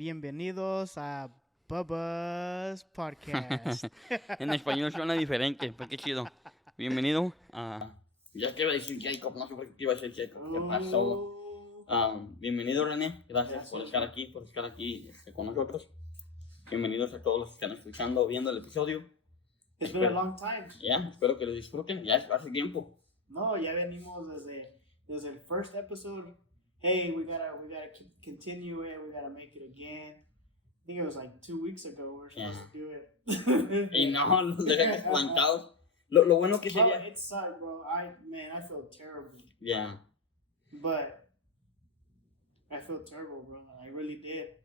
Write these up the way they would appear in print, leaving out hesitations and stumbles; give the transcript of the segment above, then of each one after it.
bienvenidos a Bubba's Podcast. En español suena diferente, pues qué chido. Bienvenido a... Ya te iba a decir Jacob, no sé por qué te iba a decir Jacob, ¿qué pasó? Bienvenido René, gracias por estar aquí, con nosotros. Bienvenidos a todos los que están escuchando o viendo el episodio. It's been a long time. Ya, espero que lo disfruten, ya hace tiempo. No, ya venimos desde el first episode. Hey, we gotta continue it. We gotta make it again. I think it was like 2 weeks ago we were supposed to do it. Y no, los dejé plantados. Lo bueno que sería... Bro, it sucked, bro. I felt terrible. Yeah. But I felt terrible, bro. I really did.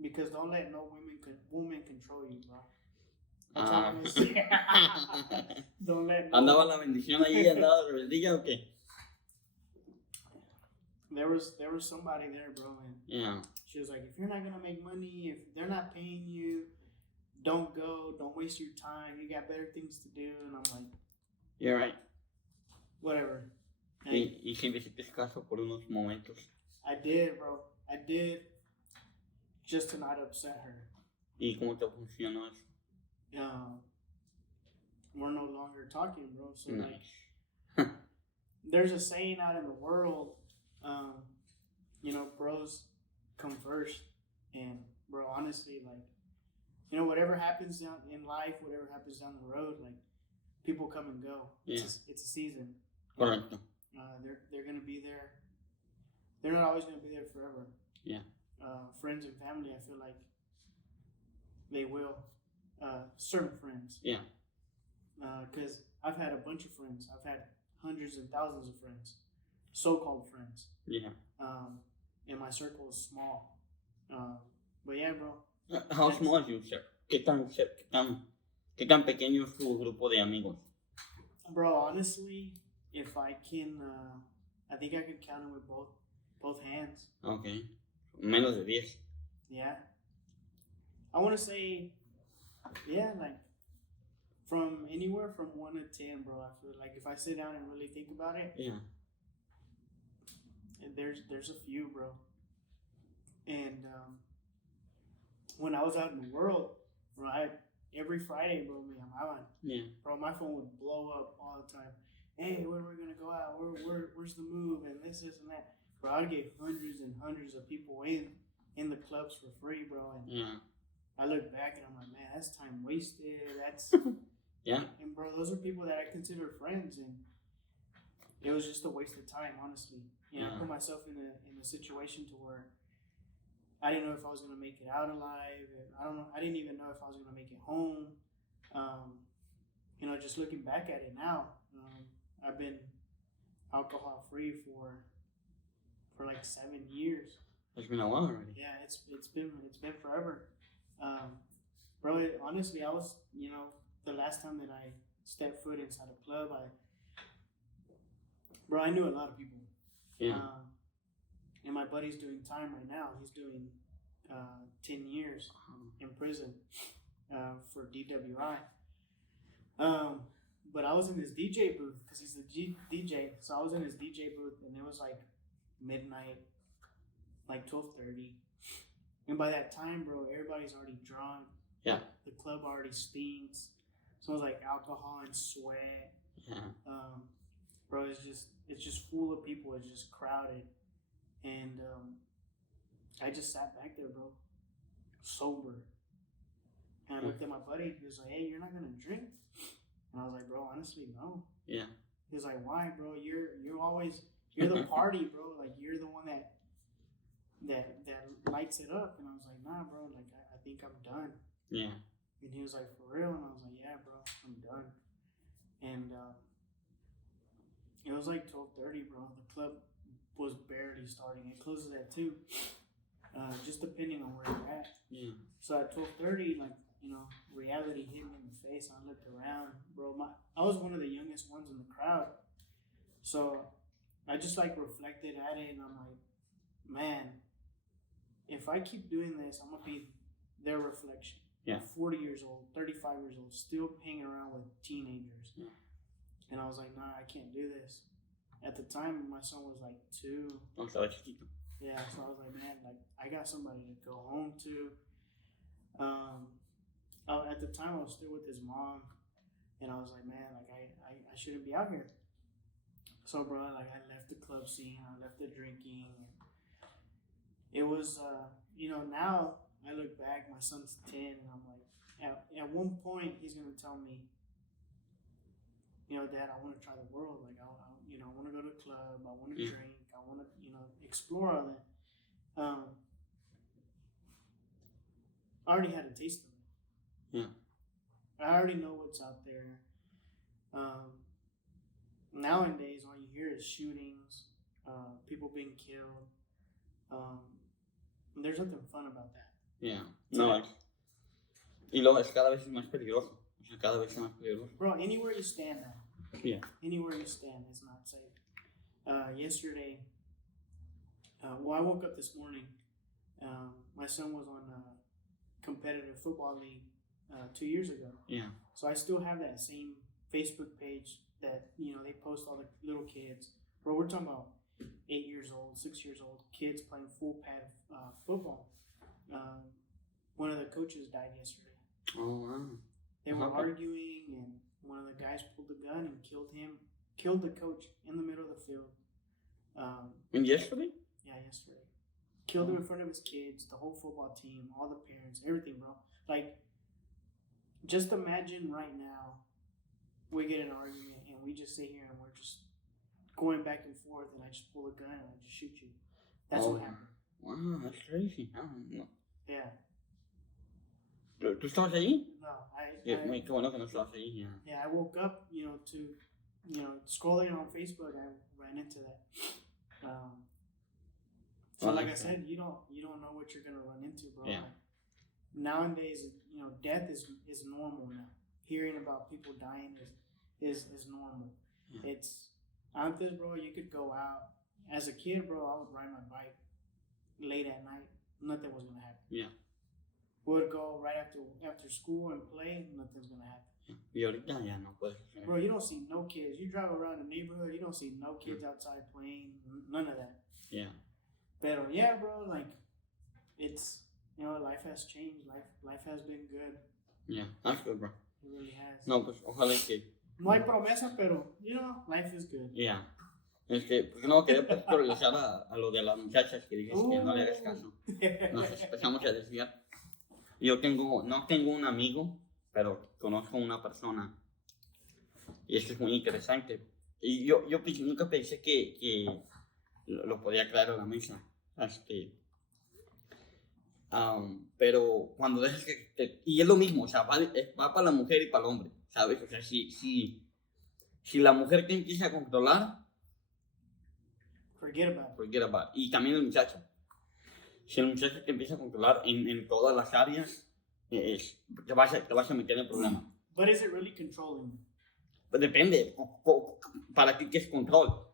Because don't let no woman control you, bro. Don't let no... ¿Andaba la bendición ahí? ¿Andaba la rebeldía o qué? There was somebody there, bro, and yeah. She was like, if you're not gonna make money, if they're not paying you, don't go. Don't waste your time. You got better things to do. And I'm like, you're right. Whatever. Y sin decirte caso por unos momentos. I did, bro. I did, just to not upset her. ¿Y cómo te funcionó eso? We're no longer talking, bro. So nice. Like, there's a saying out in the world. Bros come first, and bro, honestly, like, whatever happens down in life, whatever happens down the road, like, people come and go. Yeah. It's a season. Correcto. They're gonna be there. They're not always gonna be there forever. Yeah. Friends and family, I feel like they will. Certain friends. Yeah. Because I've had a bunch of friends. I've had hundreds and thousands of friends. So-called friends. Yeah. And my circle is small. But yeah, bro. How small is your circle? ¿Qué tan pequeño es tu grupo de amigos? Bro, honestly, if I can, I think I could count it with both hands. Okay. Menos de 10. Yeah. I want to say, yeah, like, from anywhere from 1 to 10, bro. I feel like if I sit down and really think about it. Yeah. And there's a few, bro. And when I was out in the world, bro, every Friday, bro, me, I'm out. Yeah. Bro, my phone would blow up all the time. Hey, where are we gonna go out? Where's the move? And this and that. Bro, I'd get hundreds and hundreds of people in the clubs for free, bro. And yeah. I look back and I'm like, man, that's time wasted. That's yeah. And bro, those are people that I consider friends, and it was just a waste of time, honestly. I put myself in a situation to where I didn't know if I was gonna make it out alive. I don't know. I didn't even know if I was gonna make it home. Just looking back at it now, I've been alcohol free for like 7 years. It's been a while already. Yeah, it's been forever. Bro, honestly, I was the last time that I stepped foot inside a club, I knew a lot of people. Yeah. And my buddy's doing time right now. He's doing 10 years in prison for DWI. But I was in his DJ booth because he's the DJ. So I was in his DJ booth, and it was like midnight, like 12:30. And by that time, bro, everybody's already drunk. Yeah. The club already stinks. Smells like alcohol and sweat. Yeah. Bro, it's just full of people. It's just crowded. And I just sat back there, bro, sober. And I looked at my buddy. He was like, hey, you're not going to drink? And I was like, bro, honestly, no. Yeah. He was like, why, bro? You're the party, bro. Like, you're the one that lights it up. And I was like, nah, bro. Like, I think I'm done. Yeah. And he was like, for real? And I was like, yeah, bro, I'm done. And it was like 12:30, bro. The club was barely starting. It closes at 2, just depending on where you're at. Yeah. So at 12:30, like, reality hit me in the face. I looked around, bro. I was one of the youngest ones in the crowd. So I just like reflected at it, and I'm like, man, if I keep doing this, I'm gonna be their reflection. Yeah. 40 years old, 35 years old, still hanging around with teenagers. Yeah. And I was like, nah, I can't do this. At the time, my son was like 2. Estaba chiquito. Yeah, so I was like, man, like, got somebody to go home to. At the time, I was still with his mom, and I was like, man, like I shouldn't be out here. So, bro, like I left the club scene, I left the drinking. It was, now I look back, my son's 10, and I'm like, at one point, he's gonna tell me, Dad, I want to try the world. Like, I want to go to a club. I want to drink. I want to, explore all that. I already had a taste of it. Yeah. I already know what's out there. Nowadays, all you hear is shootings, people being killed. There's nothing fun about that. Yeah. No, y luego es cada vez más peligroso. O sea, cada vez más peligroso. Bro, anywhere you stand now. Yeah. Anywhere you stand is not safe. Yesterday, I woke up this morning. My son was on a competitive football league 2 years ago. Yeah. So I still have that same Facebook page that, they post all the little kids. Bro, we're talking about 8 years old, 6 years old kids playing full pad football. One of the coaches died yesterday. Oh, wow. They were arguing, and one of the guys pulled the gun and killed the coach in the middle of the field. And yesterday? Yeah, yesterday. Killed him in front of his kids, the whole football team, all the parents, everything, bro. Like, just imagine right now we get in an argument and we just sit here and we're just going back and forth, and I just pull a gun and I just shoot you. That's what happened. Wow, that's crazy. No. Yeah. ¿Tú estabas allí? No, Qué bueno que no estabas allí. Yeah, I woke up, scrolling on Facebook, I ran into that. So like I said, you don't know what you're gonna run into, bro. Yeah. Like, nowadays, death is normal now. Hearing about people dying is normal. Yeah. It's antes, bro. You could go out as a kid, bro. I would ride my bike late at night. Nothing was gonna happen. Yeah. We would go right after school and play. Nothing's gonna happen. Y ahorita ya no puedes. Bro, you don't see no kids. You drive around the neighborhood, you don't see no kids outside playing. None of that. Yeah. Pero yeah, bro, like it's life has changed. Life has been good. Yeah, that's good, bro. It really has. No, pues ojalá que. No hay promesa, pero life is good. Yeah. Porque no quería regresar a lo de las muchachas que dices que no le hagas caso. Nos empezamos a desviar. Yo no tengo un amigo, pero conozco una persona. Y esto es muy interesante. Y yo nunca pensé que lo podía traer a la mesa. Pero cuando dejas que... Y es lo mismo, o sea, va para la mujer y para el hombre, ¿sabes? O sea, si la mujer te empieza a controlar... Forget about it. Y también el muchacho. Si el muchacho te empieza a controlar en todas las áreas, te vas a meter en problemas. But is it really controlling? Pues depende. ¿Para ti qué es control?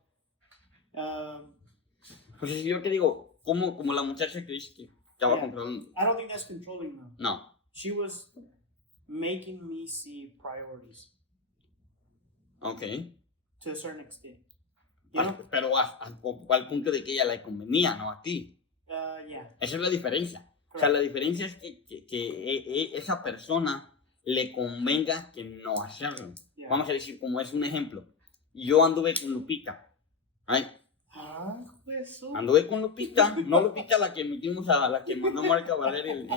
Pues si yo te digo, como la muchacha que dice que te va controlando. I don't think that's controlling though. No. She was making me see priorities. Okay. To a certain extent. Pero al punto de que ella le convenía, no a ti. Yeah. Esa es la diferencia. Correct. O sea, la diferencia es que esa persona le convenga que no hacerlo. Yeah. Vamos a decir, como es un ejemplo. Yo anduve con Lupita. ¿Ay? Pues, anduve con Lupita, no Lupita la que metimos a la que mandó Marca Valer.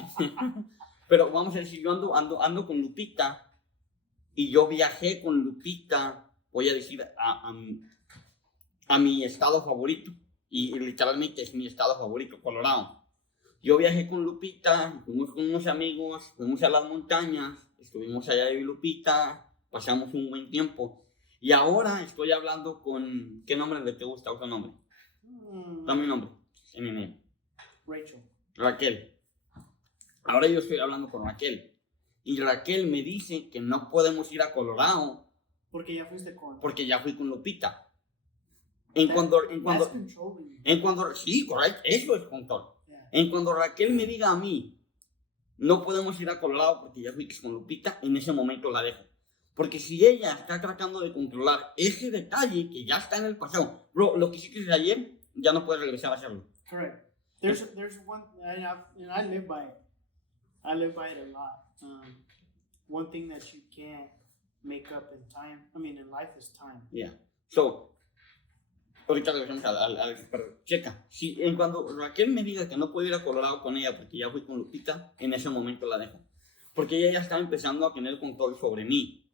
Pero vamos a decir, yo ando con Lupita y yo viajé con Lupita, voy a decir, a mi estado favorito. Y literalmente es mi estado favorito, Colorado. Yo viajé con Lupita, fuimos con unos amigos, fuimos a las montañas, estuvimos allá de Lupita, pasamos un buen tiempo. Y ahora estoy hablando con... ¿Qué nombre le te gusta? ¿Otro nombre? Dame mi nombre. En mi nombre. Raquel. Ahora yo estoy hablando con Raquel. Y Raquel me dice que no podemos ir a Colorado. Porque ya fuiste con... Porque ya fui con Lupita. Sí, correcto, eso es control. Yeah. En cuando Raquel me diga a mí, no podemos ir a Colorado porque ya fui con Lupita, en ese momento la dejo. Porque si ella está tratando de controlar ese detalle que ya está en el pasado, bro, lo que hiciste ayer, ya no puedes regresar a hacerlo. Correcto. There's one, and I live by it. I live by it a lot. One thing that you can't make up in time, in life is time. Yeah. So, ahorita regresamos pero checa, si en cuando Raquel me diga que no puedo ir a Colorado con ella porque ya fui con Lupita, en ese momento la dejo. Porque ella ya está empezando a tener control sobre mí.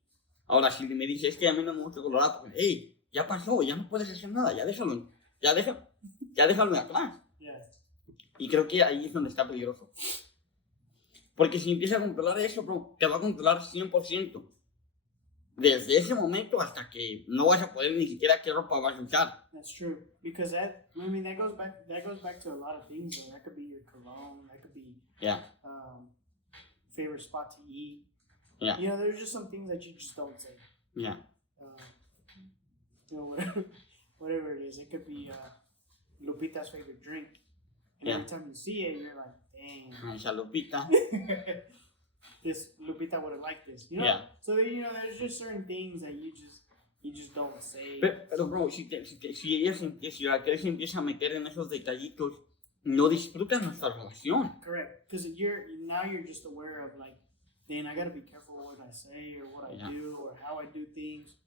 Ahora, si me dice, es que a mí no me gusta Colorado, pues, hey, ya pasó, ya no puedes hacer nada, ya déjalo de atrás. Yeah. Y creo que ahí es donde está peligroso. Porque si empieza a controlar eso, bro, te va a controlar 100%. Desde ese momento hasta que no vas a poder ni siquiera qué ropa vas a usar. That's true. Because that goes back to a lot of things. Though. That could be your cologne. That could be favorite spot to eat. Yeah. You know, there's just some things that you just don't say. Yeah. You know, whatever it is. It could be Lupita's favorite drink. And every time you see it, you're like, dang. Esa Lupita. This Lupita would have liked this. You know? Yeah. So, you know, there's just certain things that you just don't say. Pero bro, si Raquel se empieza a meter en esos detallitos, no disfruta nuestra relación. Correct. Because you're just aware of like, then I gotta be careful what I say or what I do or how I do things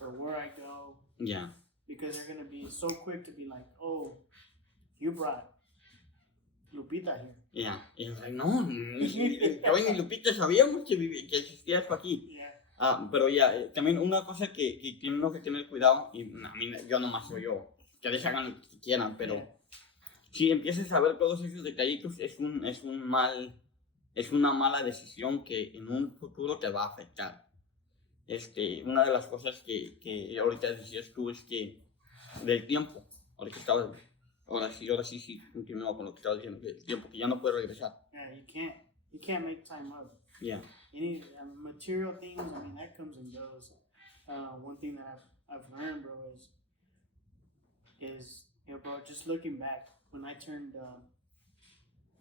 or where I go. Yeah. Because they're gonna be so quick to be like, oh, you brought Lupita here. Yeah. Y es like, no, yo y Lupita sabíamos que existía esto aquí. Yeah. Pero también una cosa que tenemos que tener cuidado, y a mí, yo nomás soy yo, que les hagan lo que quieran, pero si empiezas a ver todos esos detallitos, es una mala decisión que en un futuro te va a afectar. Una de las cosas que ahorita decías tú es que del tiempo, ahora sí continúo con lo que estaba diciendo, del tiempo que ya no puedo regresar. Yeah, you can't make time up. Yeah. Any material things, that comes and goes. One thing that I've learned, bro, is bro, just looking back when I turned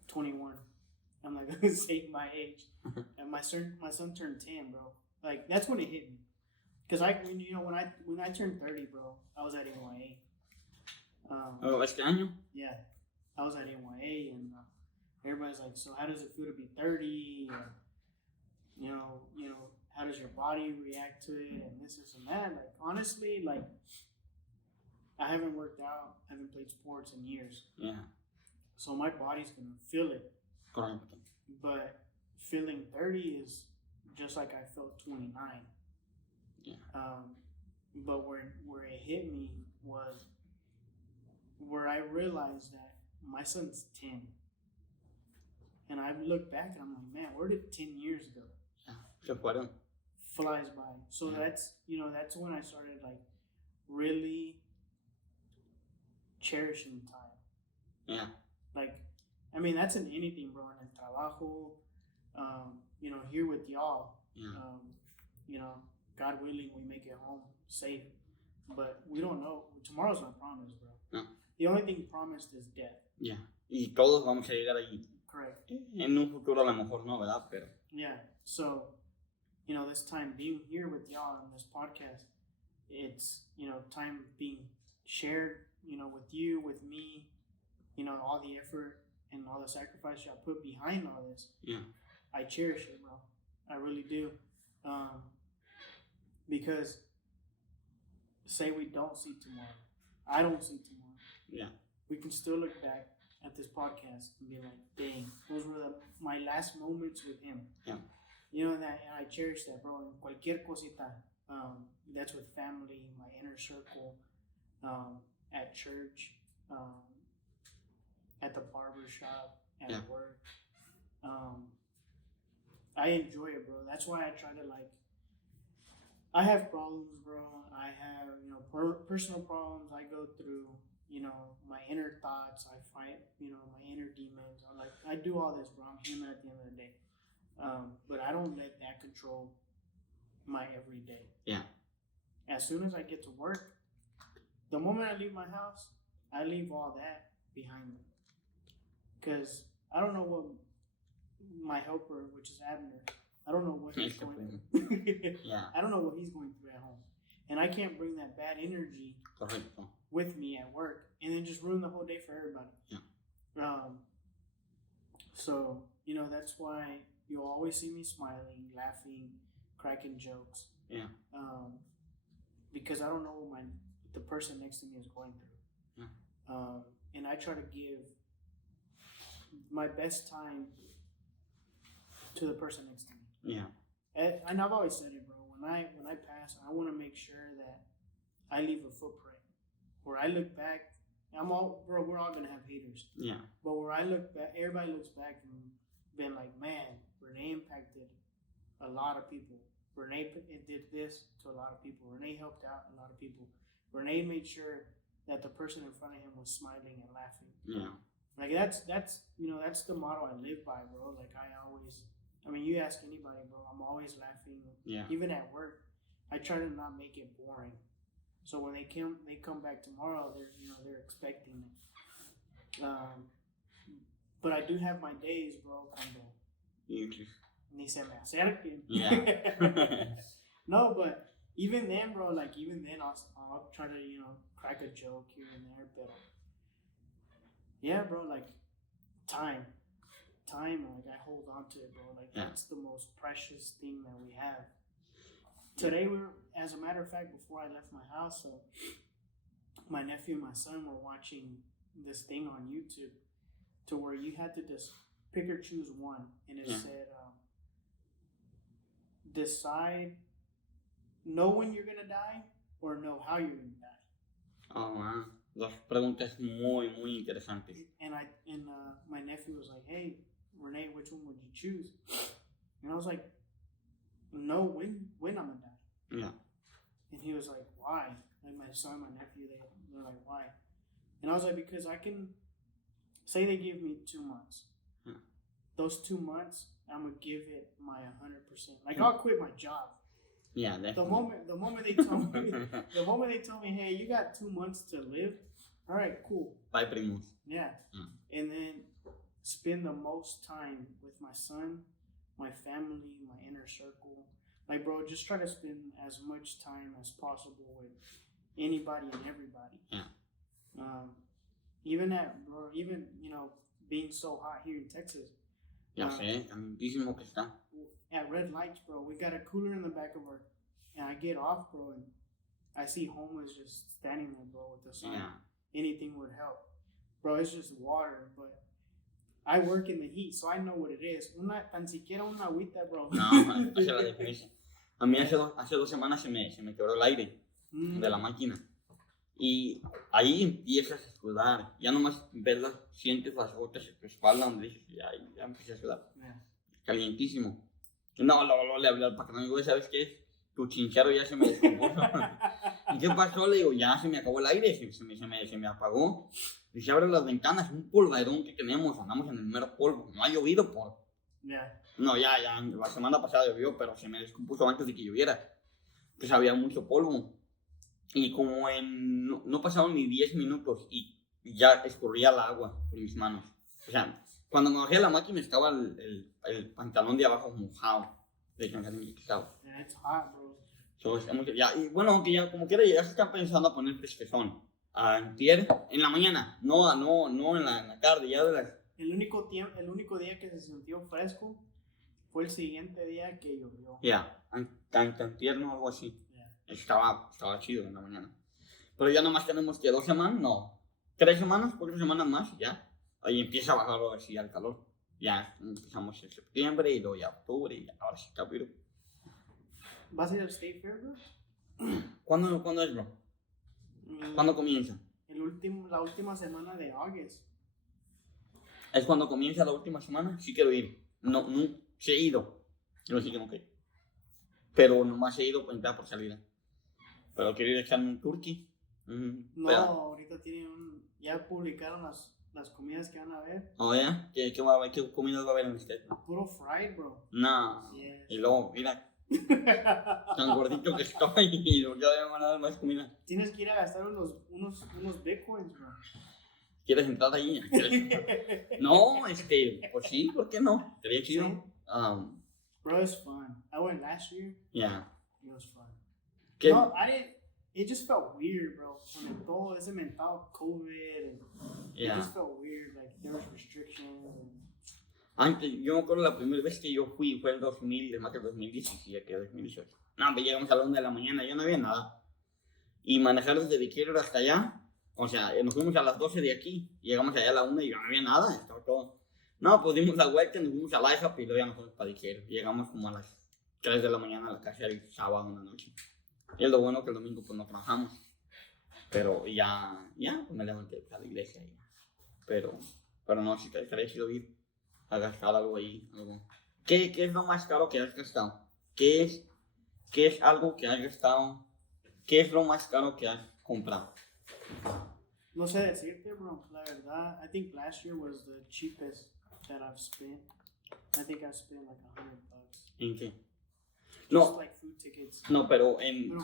21. I'm like, I'm gonna say my age, and my son turned 10, bro. Like that's when it hit me, cause when I turned 30, bro, I was at NYA. ¿Este año? Yeah, I was at NYA, and everybody's like, so how does it feel to be 30? You know, how does your body react to it, and this and that. Like honestly, like I haven't worked out, I haven't played sports in years. Yeah. So my body's gonna feel it. Correct. But feeling 30 is just like I felt 29. Yeah. But where it hit me was where I realized that my son's 10. And I look back and I'm like, man, where did 10 years go? Yeah. Flies by. So that's when I started like really cherishing time. Yeah. Like, that's in anything, bro. In el trabajo, here with y'all. Yeah. God willing, we make it home safe. But we don't know. Tomorrow's not promised, bro. No. The only thing promised is death. Yeah. Y todos vamos a llegar allí. Correct. En un futuro a lo mejor no, ¿verdad? Pero. Yeah. So, this time being here with y'all on this podcast, it's, time being shared, with you, with me, all the effort and all the sacrifice y'all put behind all this. Yeah. I cherish it, bro. I really do. Because say we don't see tomorrow. I don't see tomorrow. Yeah. We can still look back at this podcast and be like, dang, those were my last moments with him. Yeah. And I cherish that, bro. And cualquier cosita, that's with family, my inner circle, at church, at the barber shop, at work. I enjoy it, bro. That's why I try to I have problems, bro. I have, personal problems I go through, my inner thoughts. I fight, my inner demons. I do all this, bro. I'm human at the end of the day. But I don't let that control my everyday. Yeah. As soon as I get to work, the moment I leave my house, I leave all that behind me. Because I don't know what my helper, which is Abner, I don't know what he's going through. Yeah. I don't know what he's going through at home. And I can't bring that bad energy with me at work and then just ruin the whole day for everybody. Yeah. Um, so, that's why you'll always see me smiling, laughing, cracking jokes. Yeah. Because I don't know what the person next to me is going through. Yeah. And I try to give my best time to the person next to me. Yeah. And I've always said it, bro. When I pass, I want to make sure that I leave a footprint. Where I look back, we're all gonna have haters. Yeah. But where I look back, everybody looks back and been like, man, Rene impacted a lot of people. Rene did this to a lot of people. Rene helped out a lot of people. Rene made sure that the person in front of him was smiling and laughing. Yeah. Like that's the motto I live by, bro. Like you ask anybody, bro, I'm always laughing. Yeah. Even at work, I try to not make it boring. So when they come back tomorrow, they're expecting it. But I do have my days, bro. Ni se me acerquen. Yeah. No, but even then, bro, I'll try to, crack a joke here and there, but yeah, bro, like time, like I hold on to it, bro. Like that's the most precious thing that we have. Today as a matter of fact, before I left my house, so my nephew and my son were watching this thing on YouTube to where you had to just pick or choose one, and it said, know when you're gonna die or know how you're gonna die. Oh, wow. Dos preguntas muy, muy interesantes. And my nephew was like, hey, Rene, which one would you choose? And I was like, know when I'm gonna die. Yeah. And he was like, why? Like my son, my nephew, they're like, why? And I was like, because I can say they give me 2 months. Yeah. Those 2 months, I'm gonna give it my 100%. Like I'll quit my job. Yeah, definitely. The moment they told me, hey, you got 2 months to live. All right, cool. Bye, primos. Yeah. And then spend the most time with my son, my family, my inner circle. Like, bro, just try to spend as much time as possible with anybody and everybody. Yeah. Even being so hot here in Texas. Ya sé, calientísimo que está. At red lights, bro, we got a cooler in the back of our, and I get off, bro, and I see homeless just standing there, bro, with the sun. Yeah. Anything would help. Bro, it's just water, but I work in the heat, so I know what it is. Tan siquiera una agüita, bro. No, hace la diferencia. A mí hace 2 semanas se me quebró el aire de la máquina. Y ahí empiezas a sudar. Ya nomás sientes las gotas en tu espalda donde dices, ya empecé a sudar. Yeah. Calientísimo. No, luego le hablé al patrón, digo, ¿sabes qué es? Tu chinchero ya se me descompuso. ¿Y qué pasó? Le digo, ya se me acabó el aire, se me apagó. Dice, abre las ventanas, un polvadón que tenemos, andamos en el mero polvo. No ha llovido Yeah. No, ya, la semana pasada llovió, pero se me descompuso antes de que lloviera. Entonces había mucho polvo. Y como no pasaron ni 10 minutos y ya escurría el agua por mis manos. O sea, cuando me bajé a la máquina estaba el pantalón de abajo mojado. De hecho, que estaba. Yeah, it's hot, bro. Y bueno, aunque ya como quiera ya se están pensando a poner fresquezón. Antier, en la mañana, no en la tarde, ya de las... El único día que se sintió fresco fue el siguiente día que llovió. Ya, antier no, algo así. Yeah. Estaba chido en la mañana. Pero ya nomás tenemos que 2 semanas, no. 3 semanas, 4 semanas más, ya. Ahí empieza a bajar así el calor. Ya empezamos en septiembre y luego ya octubre y ahora sí está pero. ¿Vas a ir al State Fair, bro? ¿Cuándo es, bro? ¿Cuándo comienza? La última semana de agosto. ¿Es cuando comienza la última semana? Sí quiero ir. No sí he ido. Yo sí que no quiero. Pero nomás he ido por salida. Pero quiero ir a echarme un turkey. No, ahorita ya publicaron las comidas que van a ver. Oh, ¿ya? ¿Qué comidas va a haber en este? Puro fried, bro. No. Yes. Y luego, mira, tan gordito que estoy y lo que van a dar más comida. Tienes que ir a gastar unos bitcoins, bro. ¿Quieres entrar ahí? No, pues sí, ¿por qué no? Sería chido. Sí. Bro, it's fun. I went last year. Yeah. It was fun. ¿Qué? No, it just felt weird, bro. Con todo ese mental COVID, and it just felt weird. Like there was restrictions. Antes, yo me acuerdo la primera vez que yo fui, fue el 2000, más que 2017, que 2018. No, pues llegamos a la 1 de la mañana, ya no había nada. Y manejar desde Viquero hasta allá, o sea, nos fuimos a las 12 de aquí, llegamos allá a la 1 y ya no había nada, estaba todo. No, pues dimos la vuelta, nos fuimos a la IHOP y luego ya nos fuimos para Viquero. Llegamos como a las 3 de la mañana a la casa el sábado en la noche. Y es lo bueno que el domingo pues no trabajamos. Pero ya, pues me levanté a la iglesia. Pero no, si te estaría chido ir a gastar algo ahí. Algo. ¿Qué es lo más caro que has gastado? ¿Qué es algo que has gastado? ¿Qué es lo más caro que has comprado? No sé decirte, bro. La verdad, I think last year was the cheapest that I've spent. I think I spent like $100. ¿En qué? Just No. like food tickets. No, pero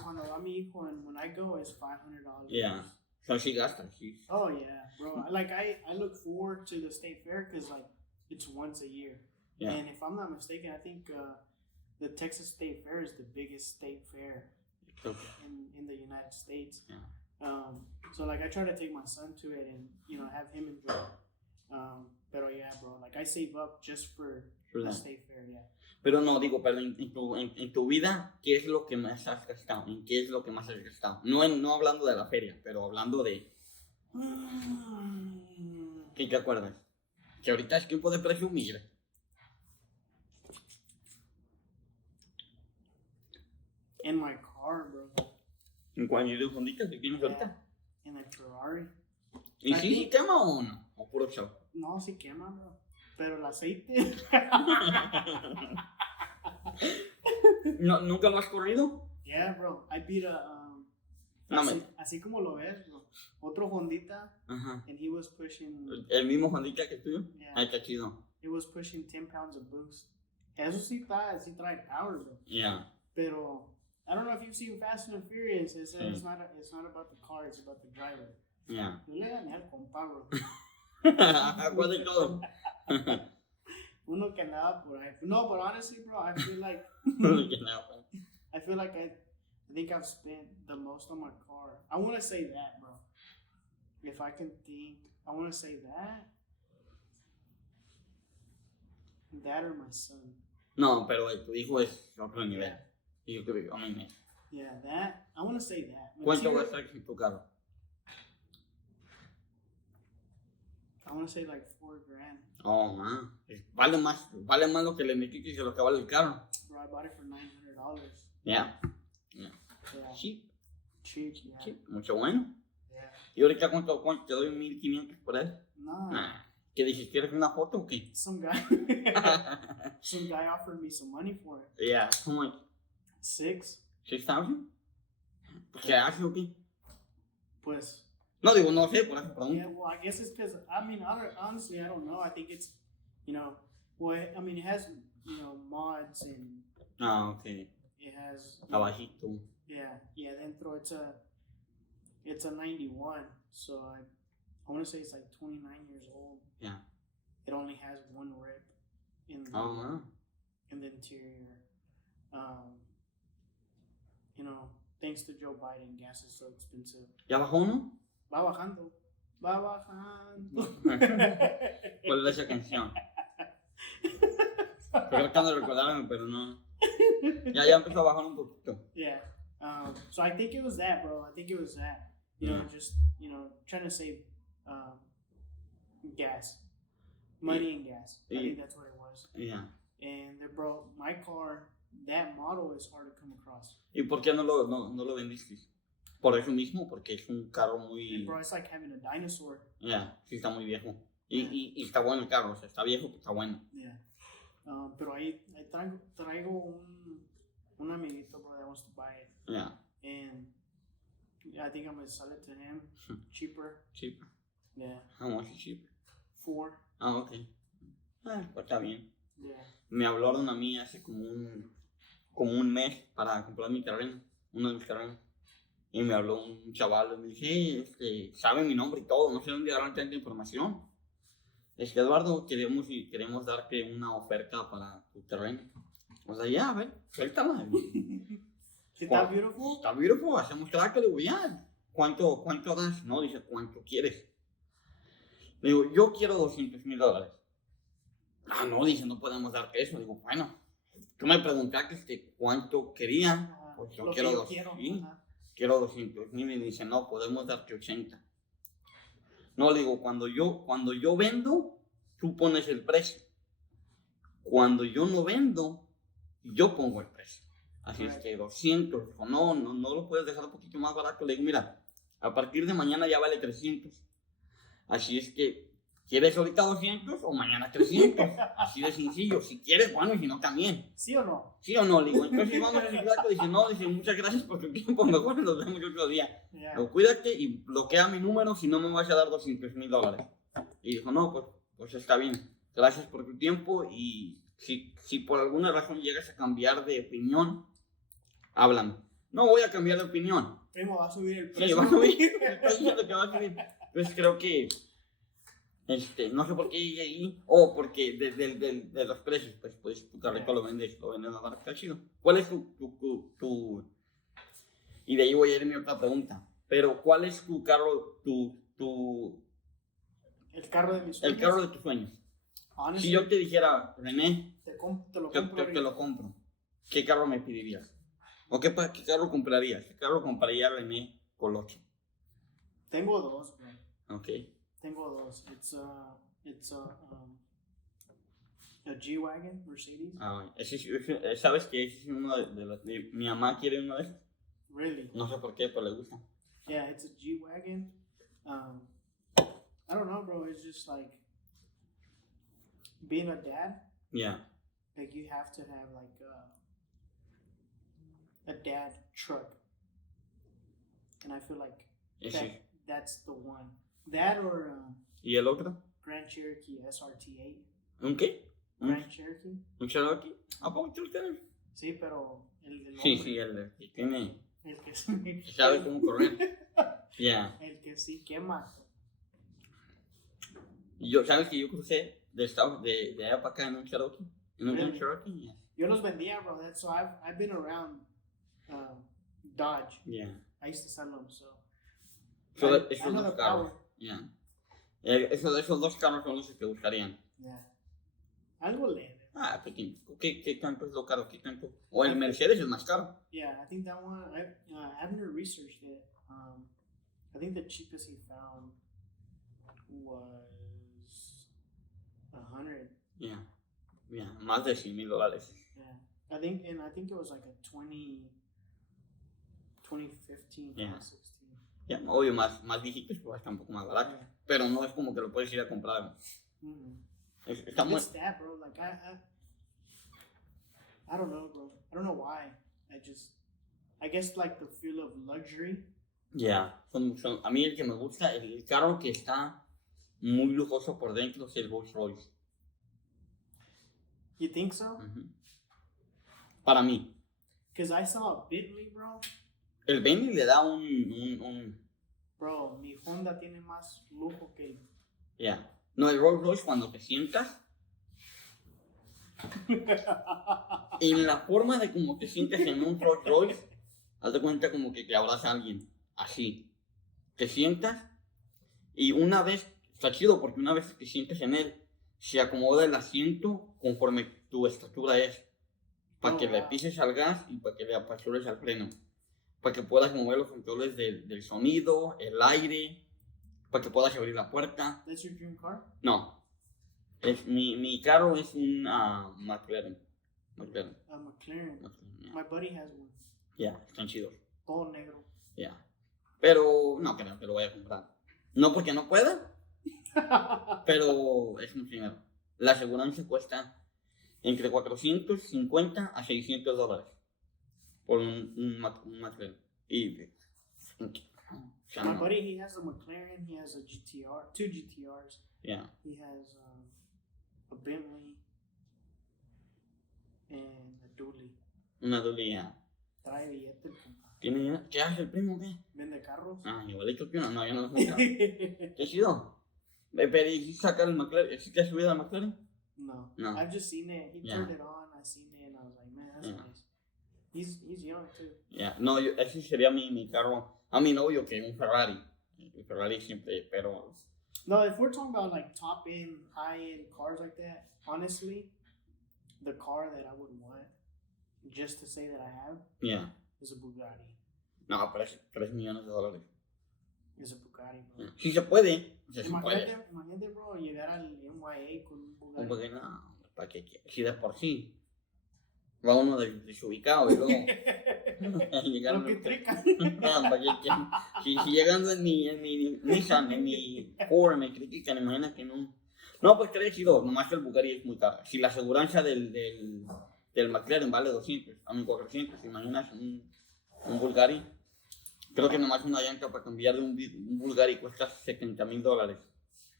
cuando va mi hijo, and when I go, it's $500. Yeah. So sí gastas, sí. Oh yeah, bro. Like I look forward to the state fair because like it's once a year. Yeah. And if I'm not mistaken, I think the Texas State Fair is the biggest state fair in the United States. Yeah. So like I try to take my son to it and have him enjoy it. Pero yeah, bro. Like I save up just for the state fair. Yeah. Pero no, digo, pero en tu vida, ¿qué es lo que más has gastado? ¿En qué es lo que más has gastado? No hablando de la feria, pero hablando de... ¿Qué te acuerdas? Que ahorita es tiempo de presumir. In my car, bro. ¿En cuál de fonditas que tienes ahorita? In the Ferrari. ¿Y si quema o no? ¿O puro show? No, sí quema, bro. Pero el aceite... ¿No, ¿Nunca lo has corrido? Yeah, bro. I beat así como lo ves, bro. Otro Hondita, and he was pushing... ¿El mismo Hondita que tuyo? Yeah. Ah, está chido. He was pushing 10 pounds of boost. Eso sí trae power, bro. Yeah. Pero, I don't know if you've seen Fast and Furious. It's not about the car, it's about the driver. Yeah. Yo le gané al compa, bro. ¿Cuál de todo? Uno que andaba por ahí. No, but honestly, bro, I feel like... I think I've spent the most on my car. I want to say that, bro. If I can think, I want to say that. That or my son. No, pero tu hijo es otro nivel. Y yo creo que a mí me... Yeah, that. I want to say that. ¿Cuánto gastas en tu carro? I want to say like $4,000. Oh, man. Vale más lo que le metiste que lo que vale el carro. Bro, I bought it for $900. Yeah. Cheap, yeah. Cheap. Mucho bueno. Yeah. ¿Y ahorita cuánto te doy 1,500 por él? No. Nah. ¿Qué dices? ¿Quieres una foto o qué? Some guy offered me some money for it. Yeah. How much? 6,000. ¿Qué haces o qué? Pues... No, digo, no sé, por eso pregunto. Yeah, well, I guess it's because, honestly, I don't know. I think it's, it has, mods and... Ah, okay. It has... Abajito. Yeah, dentro it's a 91, so I want to say it's like 29 years old. Yeah. It only has one rip in the interior. Thanks to Joe Biden, gas is so expensive. ¿Ya bajó uno? Va bajando. ¿Cuál es esa canción? Estoy tratando de recordarme, pero no. Ya empezó a bajar un poquito. Yeah. So I think it was that, bro. I think it was that. Just trying to save gas. Money and gas. I think that's what it was. Yeah. And bro, my car, that model is hard to come across. ¿Y por qué no lo vendiste? Por eso mismo, porque es un carro muy... And bro, it's like having a dinosaur. Yeah, sí está muy viejo. Y está bueno el carro, o sea, está viejo, pero está bueno. Yeah. Pero ahí traigo un amiguito, bro, that wants to buy it. Yeah. And I think I'm going to sell it to him cheaper. Cheaper. Yeah. How much is cheaper? 4. Ah, okay. Pues está bien. Yeah. Me hablaron a mí hace como un mes para comprar mi terreno, uno de mis terrenos. Y me habló un chaval y me dice, sabe mi nombre y todo, no sé dónde darán tanta información. Es que Eduardo, queremos darte una oferta para tu terreno. O sea, ya, a ver, suéltala. ¿Sí está beautiful? Está beautiful, hacemos trato, le digo, ya, ¿cuánto das? No, dice, ¿cuánto quieres? Le digo, yo quiero $200,000. Ah, no, dice, no podemos darte eso. Digo, bueno, tú me preguntaste cuánto quería, pues yo quiero 200, sí, quiero 200,000. Y dice, no, podemos darte 80. No, le digo, cuando yo vendo, tú pones el precio. Cuando yo no vendo, yo pongo el precio. Así es que 200. Dijo, no lo puedes dejar un poquito más barato. Le digo, mira, a partir de mañana ya vale 300. Así es que, ¿quieres ahorita 200 o mañana 300? Así de sencillo. Si quieres, bueno, y si no, también. ¿Sí o no? ¿Sí o no? Le digo, entonces vamos a ese plato. Dice, no, dice, muchas gracias por tu tiempo. Mejor nos vemos otro día. Yeah. Pero cuídate y bloquea mi número si no me vas a dar $200,000. Y dijo, no, pues está bien. Gracias por tu tiempo y si por alguna razón llegas a cambiar de opinión, háblame. No voy a cambiar de opinión. Primo, va a subir el precio. Sí, va a subir. Estoy diciendo que va a subir. Entonces creo que, no sé por qué llegué ahí, o porque de los precios, pues tu carrito lo vendes más barato, está chido. ¿Cuál es tu y de ahí voy a ir a mi otra pregunta, pero ¿cuál es tu carro, el carro de mis sueños? el carro de tus sueños? Honestly, Si yo te dijera, René, te lo te compro. lo compro, ¿qué carro me pedirías? ¿O qué carro comprarías? ¿Qué carro compraría René Colocho? Tengo dos, bro. Ok. Tengo dos. It's a G-Wagon, Mercedes. ¿Sabes que ese es uno de los mi mamá quiere uno de esos? Really? No sé por qué, pero le gusta. Yeah, it's a G-Wagon. I don't know, bro. It's just like being a dad. Yeah. Like you have to have like a dad truck, and I feel like that's the one. That or ¿Y el otro? Grand Cherokee SRT8. ¿Un qué? Grand Cherokee. ¿Un Cherokee? ¿A poco tú lo tienes? Sí, pero el Sí, el que tiene. El que sí. ¿Sabe cómo correr? Yeah. El que sí quema. ¿Sabes que yo crucé de allá para acá en un Cherokee? ¿En un Really? Cherokee? Yeah. Yo los vendía, bro. So I've been around Dodge. Yeah. I used to sell them, so. Esos dos carros. Yeah. Esos dos carros son los que te gustarían. Yeah. Algo leve. Ah, pequeño. ¿Qué tanto es lo caro? ¿Qué tanto? O el Mercedes es más caro. Yeah, I think that one. I haven't researched it. I think the cheapest he found was $100. Yeah. Yeah. Más de $100,000. Yeah. I think it was like a 2015, Yeah. 2016. Yeah. Obvio, más viejitos, pues está un poco más barato. Yeah. Pero no es como que lo puedes ir a comprar. Está muy... It's that, bro. Like I don't know, bro. I don't know why. I guess like the feel of luxury. Yeah. A mí el que me gusta, el carro que está muy lujoso por dentro es el Rolls Royce. You think so? Uh-huh. Para mí. Because I saw a Bentley, bro. El Bentley le da un... Bro, mi Honda tiene más lujo que... Yeah. No, el Rolls Royce cuando te sientas... en la forma de como te sientes en un Rolls Royce, haz de cuenta como que te abraza a alguien. Así. Te sientas y una vez... Está chido porque una vez que te sientes en él, se acomoda el asiento conforme tu estatura es. Para que le pises al gas y para que le apachures al freno. Para que puedas mover los controles del sonido, el aire, para que puedas abrir la puerta. That's your dream car? No. Mi carro es un McLaren. A McLaren. Yeah. My buddy has one. Yeah, están chidos. Todo negro. Yeah. Pero no creo que lo vaya a comprar. No porque no pueda, pero es un dinero. La aseguranza cuesta entre $450 a $600 por un McLaren. My buddy, he has a McLaren, he has a GTR, 2 GTRs. Yeah. He has a Bentley and a Dually. Una Dually. Trae billete, compa. ¿Qué hace el primo? ¿Qué? Vende carros. Igualito que uno. No, yo no lo sé. ¿Qué ha sido? Pero ¿y sacar el McLaren? ¿Sí te has subido al McLaren? No. No. I've just seen it. He turned it on. I seen it and I was like, man, that's nice. He's young too. Yeah. No, ese sería mi carro. A mi novio que un Ferrari. El Ferrari siempre, pero... No, if we're talking about like top end, high end cars like that, honestly, the car that I would want, just to say that I have, Yeah. is a Bugatti. No, pero es $3 millones. Es a Bugatti, bro. Yeah. Si se puede. Se puede. Imagínate, bro, llegar al NYA con un Bugatti. Un Bugatti, no, ¿para qué quieres? Si de por sí va uno desubicado y luego Lo que trica. si llegando en mi Nissan, en mi Ford me critican, imagina que no. No, pues estaría chido, nomás que el Bugatti es muy caro. Si la aseguranza del McLaren vale 200, a mí 400, imaginas un Bugatti. Creo que nomás una llanta para cambiar de un Bugatti cuesta $70,000.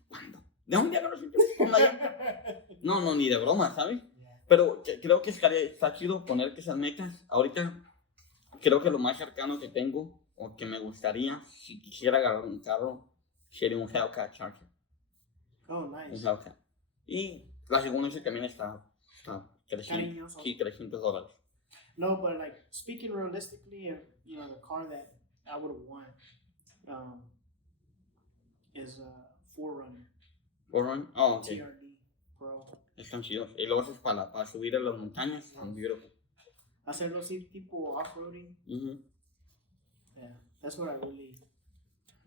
¿Cuándo? ¿De dónde agarras una llanta? No, ni de broma, ¿sabes? Pero creo que está chido poner esas metas. Ahorita creo que lo más cercano que tengo o que me gustaría, si quisiera agarrar un carro, sería un Hellcat Charger. Oh, nice. Un Hellcat. Y la segunda también está creciendo. Cariñoso. Sí, $300. No, but like speaking realistically, you know, the car that I would want is a 4Runner. 4Runner? Oh, ok. TRD Pro. Están chidos. Y luego es para subir a las montañas. Están beautiful. Hacerlo así tipo off-roading. Yeah, that's what I really...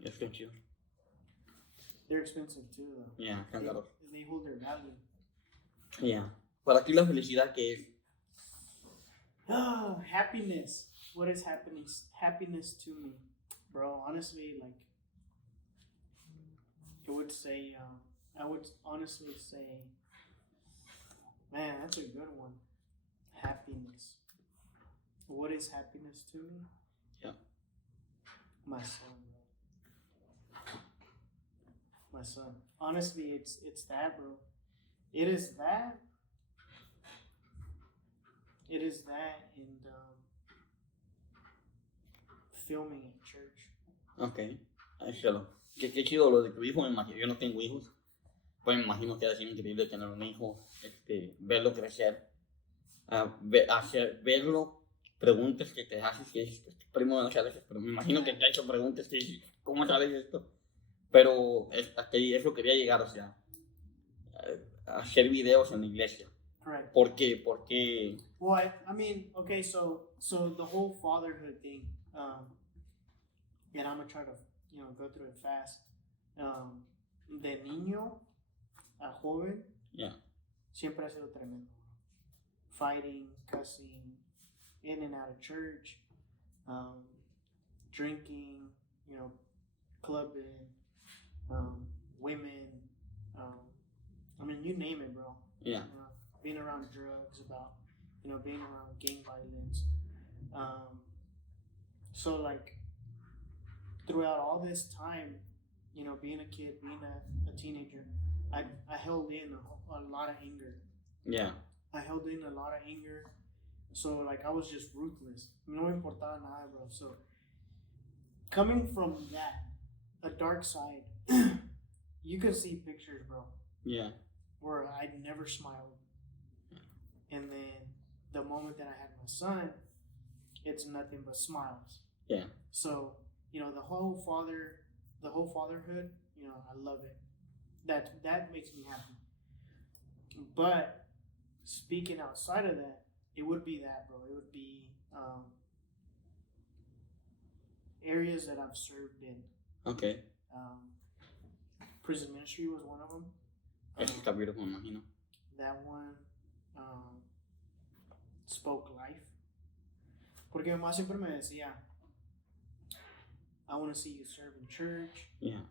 Están chidos. They're expensive too, though. Yeah, están caros. They hold their value. Yeah. Para ti la felicidad, ¿qué es? Happiness. What is happiness to me, bro? Honestly, like, I would honestly say, man, that's a good one. Happiness. What is happiness to me? Yeah. My son, bro. My son. Honestly, it's that, bro. It is that. It is that, and filming at church. Ok, échalo. Qué chido lo de tu hijo, me imagino. Yo no tengo hijos, pues me imagino que ha sido increíble tener un hijo, verlo crecer, verlo, preguntas que te haces, que dices, primo no sabes, pero me imagino que te ha hecho preguntas que dices, ¿cómo sabes esto? Pero eso quería llegar, o sea, a hacer videos en la iglesia. Correct. ¿Por qué? Porque... Well, I mean, okay, so the whole fatherhood thing, and I'm gonna try to, you know, go through it fast. De niño a joven, yeah, siempre ha sido tremendo. Fighting, cussing, in and out of church, drinking, you know, clubbing, women, I mean, you name it, bro. Yeah. Being around drugs, being around gang violence. So like throughout all this time, you know, being a kid, being a teenager, I held in a lot of anger. Yeah. I held in a lot of anger. So like I was just ruthless. No me importaba nada, bro. So coming from that, a dark side, you could see pictures, bro. Yeah. Where I never smiled. And then the moment that I had my son, it's nothing but smiles. Yeah. So, you know, the whole fatherhood, you know, I love it. That makes me happy. But speaking outside of that, it would be that, bro. It would be areas that I've served in. Okay. Prison ministry was one of them. Eso está beautiful, me imagino. That one spoke life. Porque mi mamá siempre me decía, I want to see you serve in church. Yeah.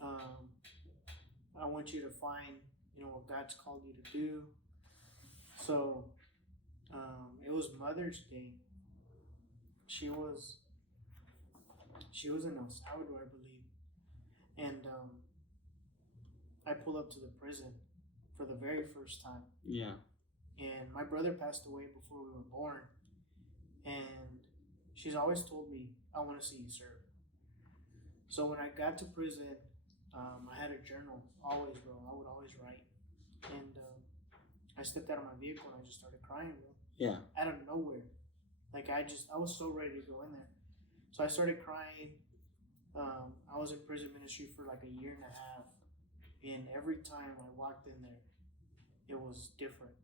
I want you to find, you know, what God's called you to do. So, it was Mother's Day. She was in El Salvador, I believe. And I pulled up to the prison for the very first time. Yeah. And my brother passed away before we were born. And she's always told me, I want to see you serve. So when I got to prison, I had a journal, always, bro. I would always write. And I stepped out of my vehicle and I just started crying, bro. Yeah. Out of nowhere. Like I was so ready to go in there. So I started crying. I was in prison ministry for like a year and a half, and every time I walked in there, it was different.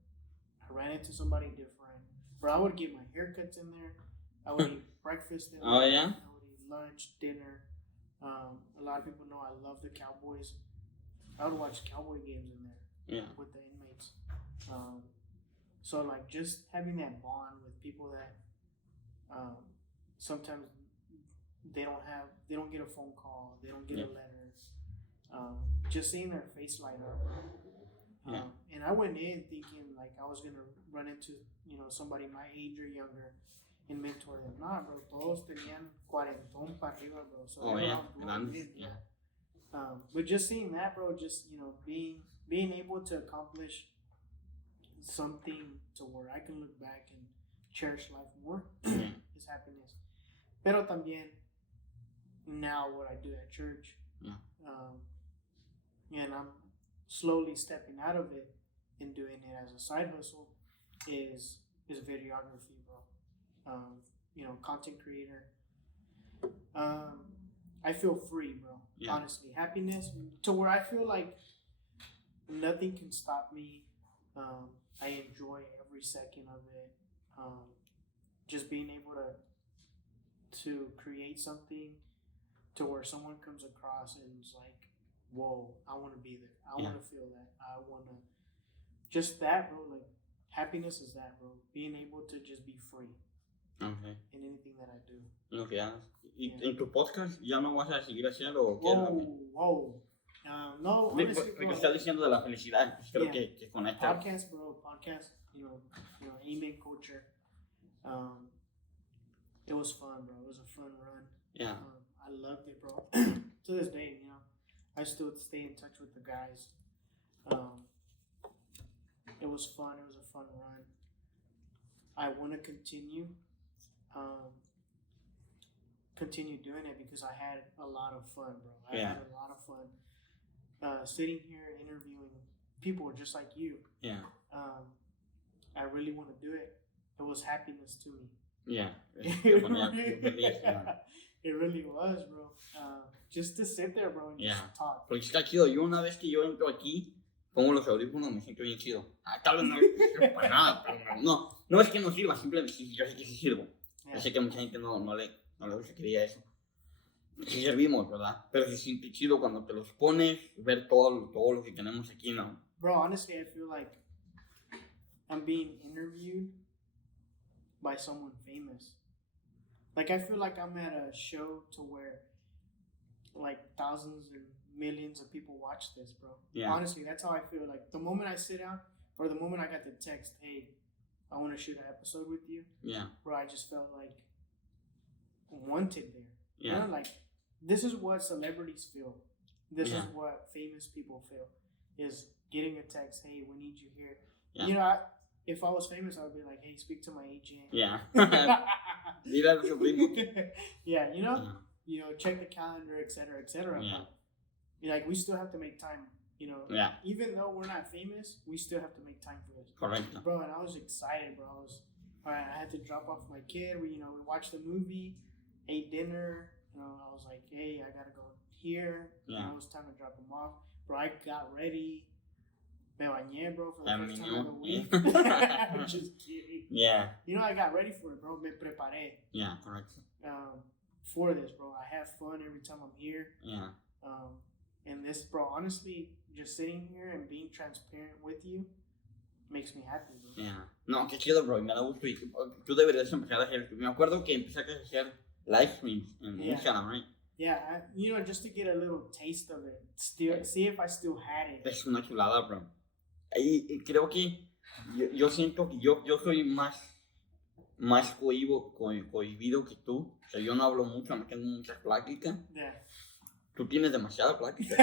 I ran into somebody different. Bro, I would get my haircuts in there. I would eat breakfast in there. Oh yeah. I would eat lunch, dinner. A lot of people know I love the Cowboys. I would watch Cowboy games in there with the inmates. So like just having that bond with people that sometimes they don't get a phone call, they don't get a letter. Just seeing their face light up. And I went in thinking like I was gonna run into somebody my age or younger and mentor them. Nah, bro, todos tenían 40 para arriba, bro. So but just seeing that, bro, just being able to accomplish something to where I can look back and cherish life more is happiness. Pero también now what I do at church, and I'm slowly stepping out of it and doing it as a side hustle is videography, bro. Content creator. I feel free, bro. Honestly, happiness to where I feel like nothing can stop me. I enjoy every second of it. Just being able to create something to where someone comes across and is like, whoa, I want to be there. I want to feel that. I want to just that, bro. Like happiness is that, bro. Being able to just be free. Okay. In anything that I do. Lo que hagas. ¿Y en tu podcast ya no vas a seguir haciendo o qué? No, honestly, porque estás diciendo de la felicidad, pues creo que conecta. Podcast, bro. Podcast. Amen culture. It was fun, bro. It was a fun run. Yeah. I loved it, bro. To this day, I still stay in touch with the guys. It was fun. It was a fun run. I want to continue doing it because I had a lot of fun, bro. I had a lot of fun sitting here interviewing people just like you. Yeah. I really want to do it. It was happiness to me. Yeah. It really was, bro. Just to sit there, bro, and just talk. Porque está chido. Yo una vez que yo entro aquí, pongo los audífonos, me siento bien chido. Tal vez no sirve para nada, pero no es que no sirva, simplemente yo sé que sí sirvo. Yo sé que mucha gente no le gusta que diga eso. Sí servimos, ¿verdad? Pero se siente chido cuando te los pones, ver todo lo que tenemos aquí, ¿no? Bro, honestly, I feel like I'm being interviewed by someone famous. Like, I feel like I'm at a show to where, like, thousands and millions of people watch this, bro. Yeah. Honestly, that's how I feel. Like, the moment I sit down, or the moment I got the text, hey, I want to shoot an episode with you. Yeah. Bro, I just felt like wanted there. Yeah. Like, this is what celebrities feel. This is what famous people feel. Is getting a text, hey, we need you here. Yeah. If I was famous, I would be like, hey, speak to my agent. Yeah. Yeah, check the calendar, etc., etc. Yeah. Like, we still have to make time, Yeah. Even though we're not famous, we still have to make time for this. Correcto. Bro, and I was excited, bro. All right, I had to drop off my kid. We watched the movie, ate dinner. I was like, hey, I gotta go here. Yeah. It was time to drop him off. Bro, I got ready. Me bañé, bro, for the first time of the week. I'm just kidding. Yeah. I got ready for it, bro. Me preparé. Yeah, correct. For this, bro. I have fun every time I'm here. Yeah. And this, bro, honestly, just sitting here and being transparent with you makes me happy, bro. Yeah. No, qué chido, bro. Me da gusto. Y tú deberías empezar a hacer. Me acuerdo que empezaste a hacer live streams en Instagram, right? Yeah, just to get a little taste of it. Still, see if I still had it. Es una chulada, bro. Y creo que yo siento que yo soy más cohibido que tú. O sea, yo no hablo mucho, no tengo muchas pláticas. Yeah. Tú tienes demasiada plática.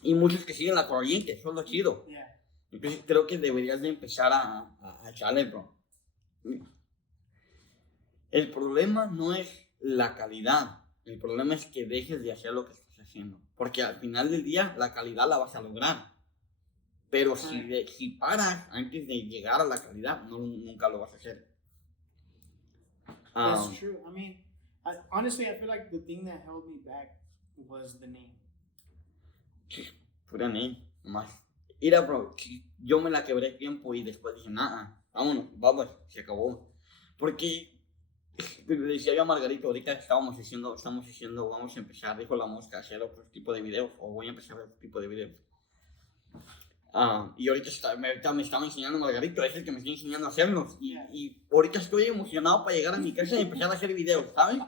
Y muchos que siguen la corriente, eso es lo chido. Yeah. Entonces creo que deberías de empezar a echarle, bro. El problema no es la calidad. El problema es que dejes de hacer lo que estás haciendo. Porque al final del día, la calidad la vas a lograr. Pero si paras antes de llegar a la calidad, nunca lo vas a hacer. That's true. I mean, honestly, I feel like the thing that held me back was the name. Pura name, nomás. Mira, bro, yo me la quebré tiempo y después dije, nada, vamos, se acabó. Porque le decía yo a Margarito, ahorita estamos diciendo, vamos a empezar, dijo la mosca, a hacer otro tipo de videos, o voy a empezar a hacer otro tipo de videos. Y ahorita me estaba enseñando Margarito, es el que me está enseñando a hacerlos. Y ahorita estoy emocionado para llegar a mi casa y empezar a hacer videos, ¿sabes?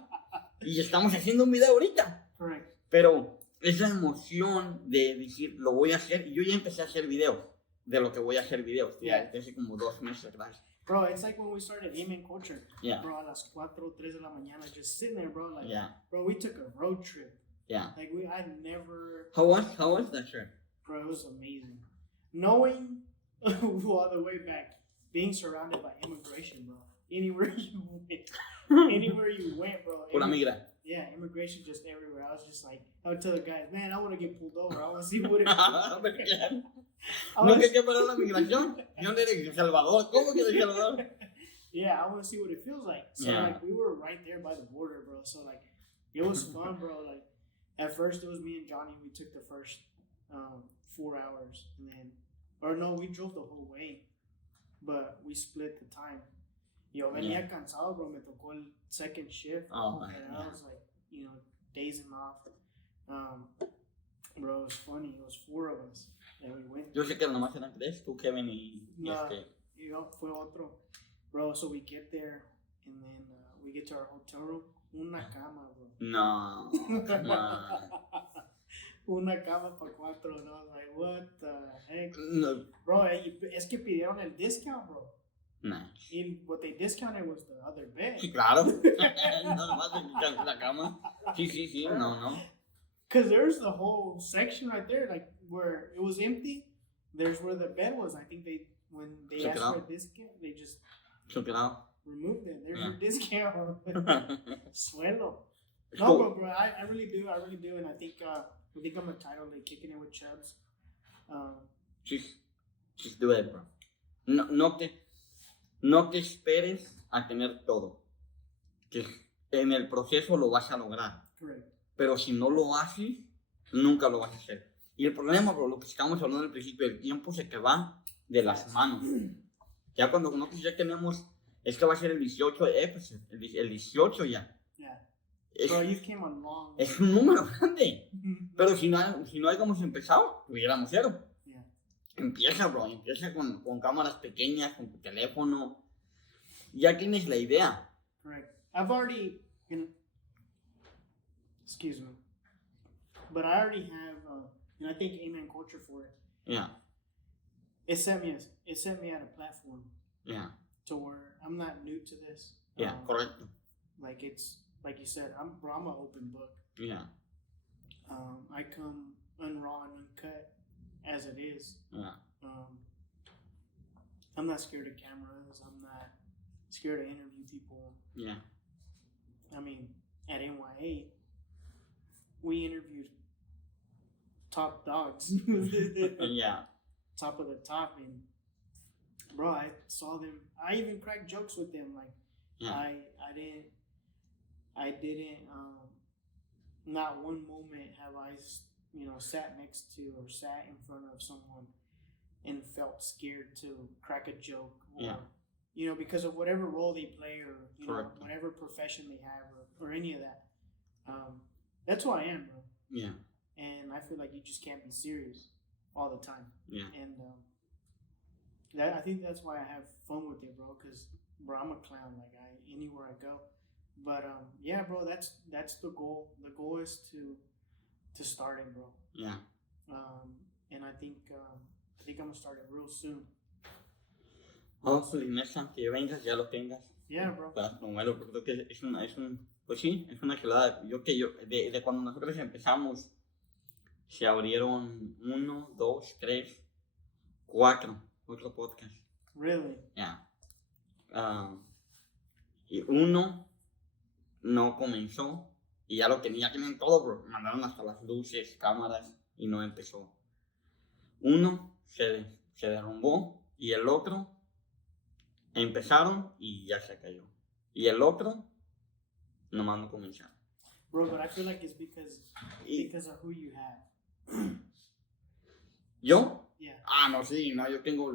Y estamos haciendo un video ahorita. Correct. Pero esa emoción de decir, lo voy a hacer, y yo ya empecé a hacer videos de lo que voy a hacer videos, ya desde hace como 2 meses atrás. Bro, it's like when we started Amen Culture. Yeah. Bro, a las 4, 3 de la mañana, just sitting there, bro. Like, Yeah. Bro, we took a road trip. Yeah. Like, I never... How was that trip? Bro, it was amazing. Knowing all the way back, being surrounded by immigration, bro. Anywhere you went, bro. Pura migra. Yeah, immigration just everywhere. I was just like, I would tell the guys, man, I want to get pulled over. I want to see what it feels. ¿Nunca hay que parar la migración? Yo no eres de Salvador. ¿Cómo que de Salvador? Yeah, I want to see what it feels like. So, like, we were right there by the border, bro. So, like, it was fun, bro. Like, at first, it was me and Johnny. We took the first 4 hours. And then, or no, we drove the whole way. But we split the time. Yo, venía cansado, bro. Me tocó el second shift. Oh, and I was like, dazing off. Bro, it was funny. It was 4 of us. And we went. Yo sé que nomás eran 3, tú, Kevin y fue otro. Bro, so we get there, and then we get to our hotel room. Una cama, bro. No, come on. Una cama para 4, and I was like, what the heck? No. Bro, es que pidieron el discount, bro. Nice. And what they discounted was the other bed. Sí, claro. No más la cama. Sí, no. Because there's the whole section right there, like where it was empty. There's where the bed was. I think when they asked for a discount, they just took it out. Removed it. There's your discount. Suelo. No, bro, I really do, and I think I'm entitled to kicking it with Chubbs. Just do it, bro. No te esperes a tener todo. Que en el proceso lo vas a lograr. Correct. Pero si no lo haces, nunca lo vas a hacer. Y el problema, bro, lo que estábamos hablando al principio, el tiempo se te va de las manos. Ya cuando nosotros ya tenemos, este va a ser el 18 de Éfeso, el 18 ya. Yeah. Bro, you came on long. Es un número grande. Pero si no hayamos empezado, tuviéramos 0. Yeah. Empieza, bro, con cámaras pequeñas, con tu teléfono. Ya tienes la idea. Correct. I've already, excuse me, but I already have, I think Amen Culture for it. Yeah. It set me at a platform. Yeah. To where I'm not new to this. Yeah, correcto. Like it's like you said, I'm an open book. Yeah. I come unraw and uncut as it is. Yeah. I'm not scared of cameras. I'm not scared to interview people. Yeah. I mean, at NYA, we interviewed top dogs. Yeah. Top of the top, and bro, I saw them. I even cracked jokes with them. Like, yeah. I didn't. Not one moment have I, sat next to or sat in front of someone and felt scared to crack a joke. Or, yeah. Because of whatever role they play or whatever profession they have or any of that. That's who I am, bro. Yeah. And I feel like you just can't be serious all the time. Yeah. And I think that's why I have fun with it, bro. Cause bro, I'm a clown. Like anywhere I go. But yeah, bro. That's the goal. The goal is to start it, bro. Yeah. And I think I'm gonna start it real soon. Hopefully next time que vengas ya lo tengas. Yeah, bro. Para promoverlo, porque creo que pues sí, es una chulada. De cuando nosotros empezamos, se abrieron 1, 2, 3, 4 otro podcast. Really? Yeah. Y uno no comenzó y ya lo tenían todo, bro. Mandaron hasta las luces, cámaras y no empezó. Uno se derrumbó y el otro empezaron y ya se cayó. Y el otro nomás no comenzaron. Bro, but I feel like it's because of who you have. ¿Yo? Yeah. No, sí, no, yo tengo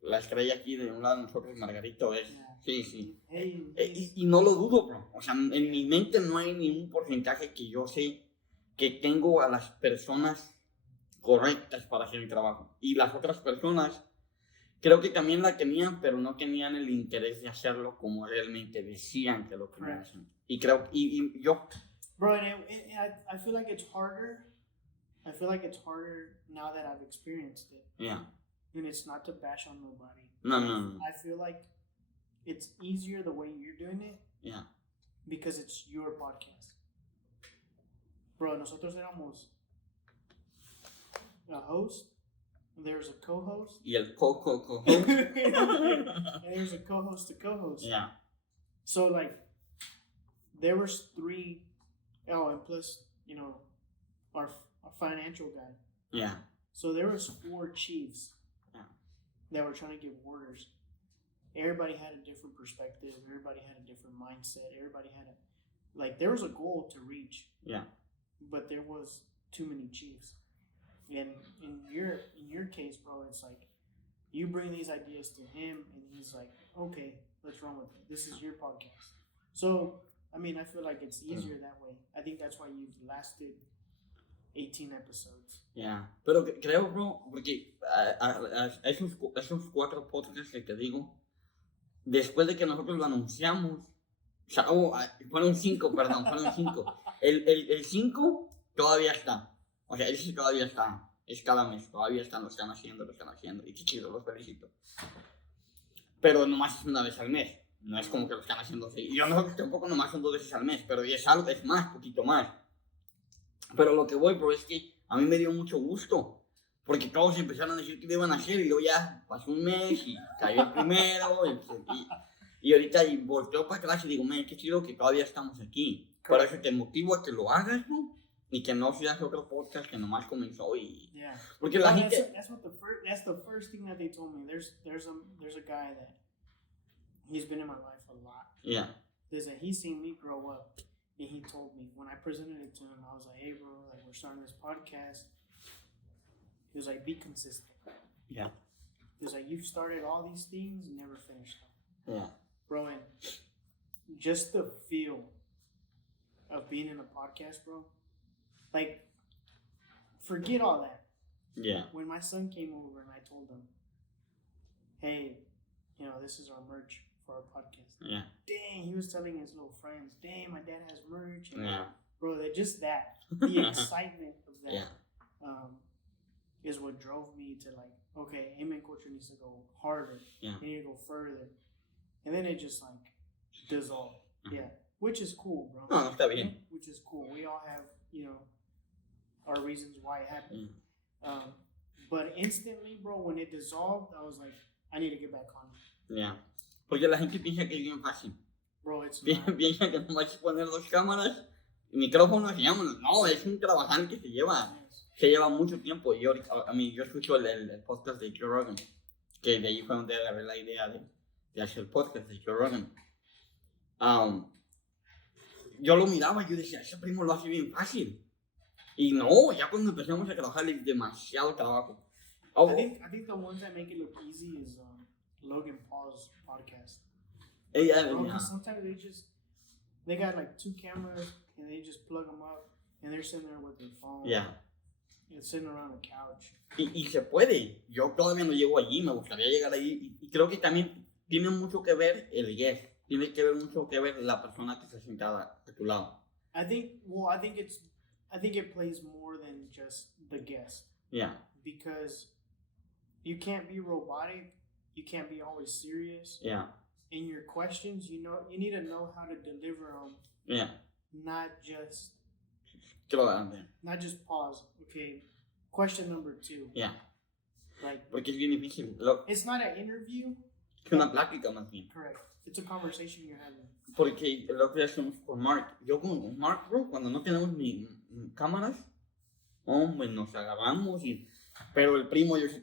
la estrella aquí de un lado de nosotros, Margarito, es. Yeah. Sí. Hey, y no lo dudo, bro. O sea, en mi mente no hay ningún porcentaje que yo sé que tengo a las personas correctas para hacer mi trabajo. Y las otras personas creo que también la tenían, pero no tenían el interés de hacerlo como realmente decían que lo querían hacer. Y creo, y yo... Bro, I feel like it's harder. I feel like it's harder now that I've experienced it. Yeah. And it's not to bash on nobody. No. I feel like it's easier the way you're doing it. Yeah. Because it's your podcast. Bro, nosotros éramos a host. There's a co-host. Y el co-host. And there's a co-host to co-host. Yeah. So, like, there was 3. Oh, and plus, you know, our financial guy. Yeah. So there was 4 chiefs that were trying to give orders. Everybody had a different perspective. Everybody had a different mindset. Everybody had there was a goal to reach. Yeah. But there was too many chiefs. And in your case, bro, it's like you bring these ideas to him, and he's like, okay, let's run with it. This is your podcast. So, I mean, I feel like it's easier that way. I think that's why you've lasted 18 episodes. Yeah. Pero creo, bro, porque esos 4 podcasts que te digo, después de que nosotros lo anunciamos, o sea, fueron 5, perdón, fueron 5. El 5 todavía está. O sea, ese todavía está. Es cada mes, todavía lo están haciendo. Y qué chido, los felicito. Pero nomás es una vez al mes. No es como que lo están haciendo así. Y yo tampoco nomás son 2 veces al mes, pero es más, poquito más. Pero lo que voy, bro, es que a mí me dio mucho gusto. Porque todos empezaron a decir que lo iban a hacer y yo ya pasó un mes y cayó el primero. Y ahorita volteo para atrás y digo, man, qué chido que todavía estamos aquí. Por eso te motivo a que lo hagas, ¿no? Y que no seas otro podcast que nomás comenzó y... Yeah. Porque la gente... That's the first thing that they told me. There's a guy that he's been in my life a lot. Yeah. He's seen me grow up, and he told me when I presented it to him, I was like, "Hey, bro, like we're starting this podcast." He was like, "Be consistent." Yeah. He was like, "You've started all these things and never finished them." Yeah. Bro, and just the feel of being in a podcast, bro. Like, forget all that. Yeah. When my son came over and I told him, hey, you know, this is our merch for our podcast. Yeah. Dang, he was telling his little friends, dang, my dad has merch. And Yeah. Bro, just that. The excitement of that is what drove me to like, okay, Amen Culture needs to go harder. Yeah. We need to go further. And then it just like dissolved. Uh-huh. Yeah. Which is cool, bro. No, está bien. Which is cool. We all have, you know, our reasons why it happened. But instantly, bro, when it dissolved, I was like, I need to get back on it. Yeah. Porque la gente piensa que es bien fácil. Bro, it's not. Piensa que nomás es poner 2 cámaras, micrófonos y vámonos. No, es un trabajar que se lleva mucho tiempo. Y yo escucho el podcast de Joe Rogan, que de ahí fue donde agarré la idea de hacer el podcast de Joe Rogan. Yo lo miraba y yo decía, ese primo lo hace bien fácil. Y no, ya cuando empezamos a trabajar es demasiado trabajo. I think the ones that make it look easy is Logan Paul's podcast. Yeah. Sometimes they got like 2 cameras and they just plug them up and they're sitting there with their phone. Yeah. And sitting around a couch. Y se puede. Yo todavía no llego allí, me gustaría llegar allí. Y creo que también tiene mucho que ver el guest. Tiene que ver mucho que ver la persona que está sentada a tu lado. I think it plays more than just the guest. Yeah. Because you can't be robotic, you can't be always serious. Yeah. In your questions, you need to know how to deliver them. Yeah. Not just pause. Okay. Question number 2. Yeah. Like, porque es bien difícil. It's not an interview. Es una plática más bien. Correct. It's a conversation you're having. Porque lo que hacemos con Mark, yo con Mark, bro, cuando no tenemos ni cámaras, hombre, nos agarramos y Pero el primo yo sé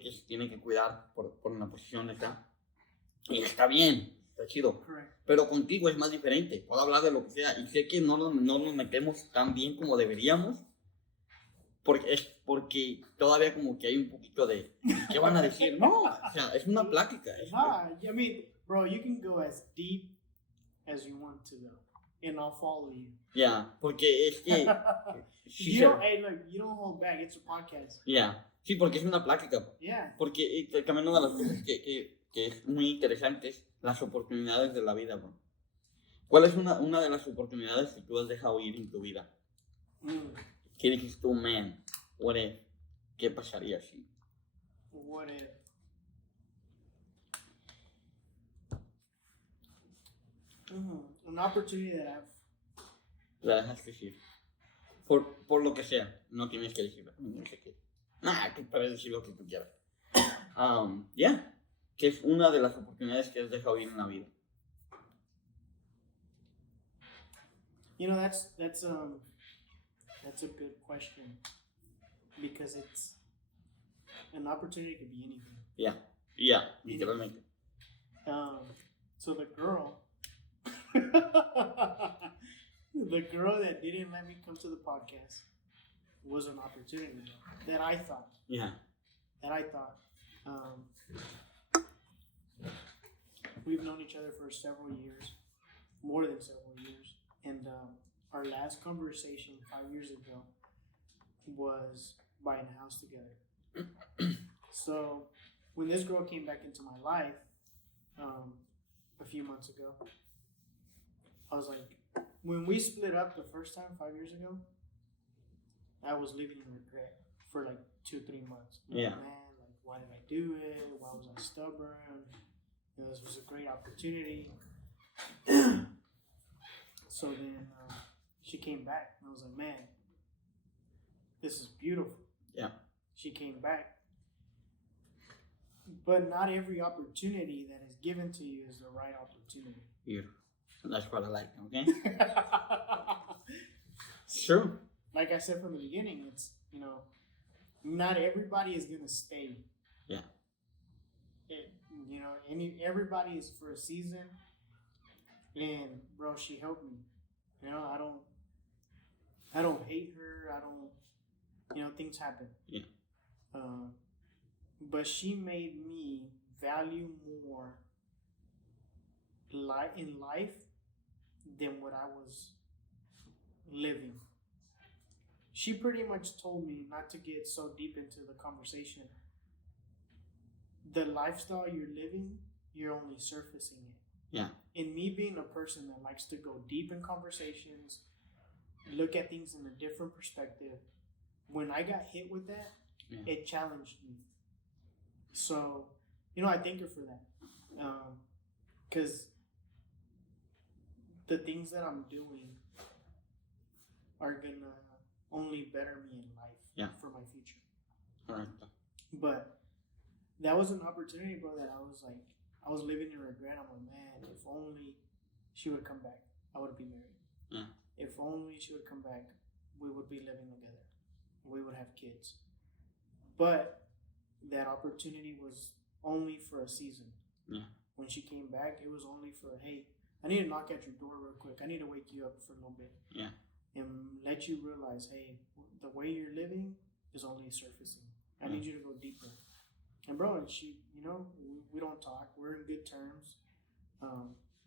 que se tiene que cuidar por una posición acá. Y está bien, está chido. Correct. Pero contigo es más diferente. Puedo hablar de lo que sea. Y sé que no nos metemos tan bien como deberíamos. Porque todavía como que hay un poquito de... ¿Qué van a decir? No, o sea, es una plática. Nah, I mean, bro, you can go as deep as you want to go. And I'll follow you. Yeah, porque es que... Hey, look, you don't hold back. It's a podcast. Yeah, sí, porque es una plática. Yeah. Porque también una de las cosas que es muy interesante es las oportunidades de la vida, bro. ¿Cuál es una de las oportunidades que tú has dejado ir en tu vida? ¿Qué dijiste tú, man? What if? ¿Qué pasaría si? What if? An opportunity that I've... La dejaste ir. Por lo que sea. No tienes que decirlo. No sé qué. Nah, que puedes decir lo que tú quieras. Yeah. Que es una de las oportunidades que has dejado ir en la vida. You know, that's a good question, because it's an opportunity could be anything. Yeah, literalmente. So the girl that didn't let me come to the podcast was an opportunity that I thought. Yeah. We've known each other for several years, more than several years, and our last conversation 5 years ago was buying a house together. So when this girl came back into my life a few months ago, I was like, when we split up the first time 5 years ago, I was living in regret for like 2-3 months. Yeah. Man, like, why did I do it? Why was I stubborn? You know, this was a great opportunity. So then she came back, and I was like, man, this is beautiful. Yeah. She came back. But not every opportunity that is given to you is the right opportunity. Yeah. That's what I like, okay? It's true. Like I said from the beginning, it's, you know, not everybody is going to stay. Yeah. Everybody is for a season. And, bro, she helped me. You know, I don't hate her. Things happen. Yeah. But she made me value more in life than what I was living. She pretty much told me not to get so deep into the conversation. The lifestyle you're living, you're only surfacing it. Yeah. And me being a person that likes to go deep in conversations, look at things in a different perspective, when I got hit with that, it challenged me. So, I thank her for that. Because the things that I'm doing are going to only better me in life for my future. All right. But that was an opportunity, bro, that I was living in regret. I'm like, man, if only she would come back, I would be married. Yeah. If only she would come back, we would be living together. We would have kids. But that opportunity was only for a season. Yeah. When she came back, it was only for, hey, I need to knock at your door real quick. I need to wake you up for a little bit. Yeah. And let you realize, hey, the way you're living is only surfacing. I need you to go deeper. And bro, she, we don't talk. We're in good terms.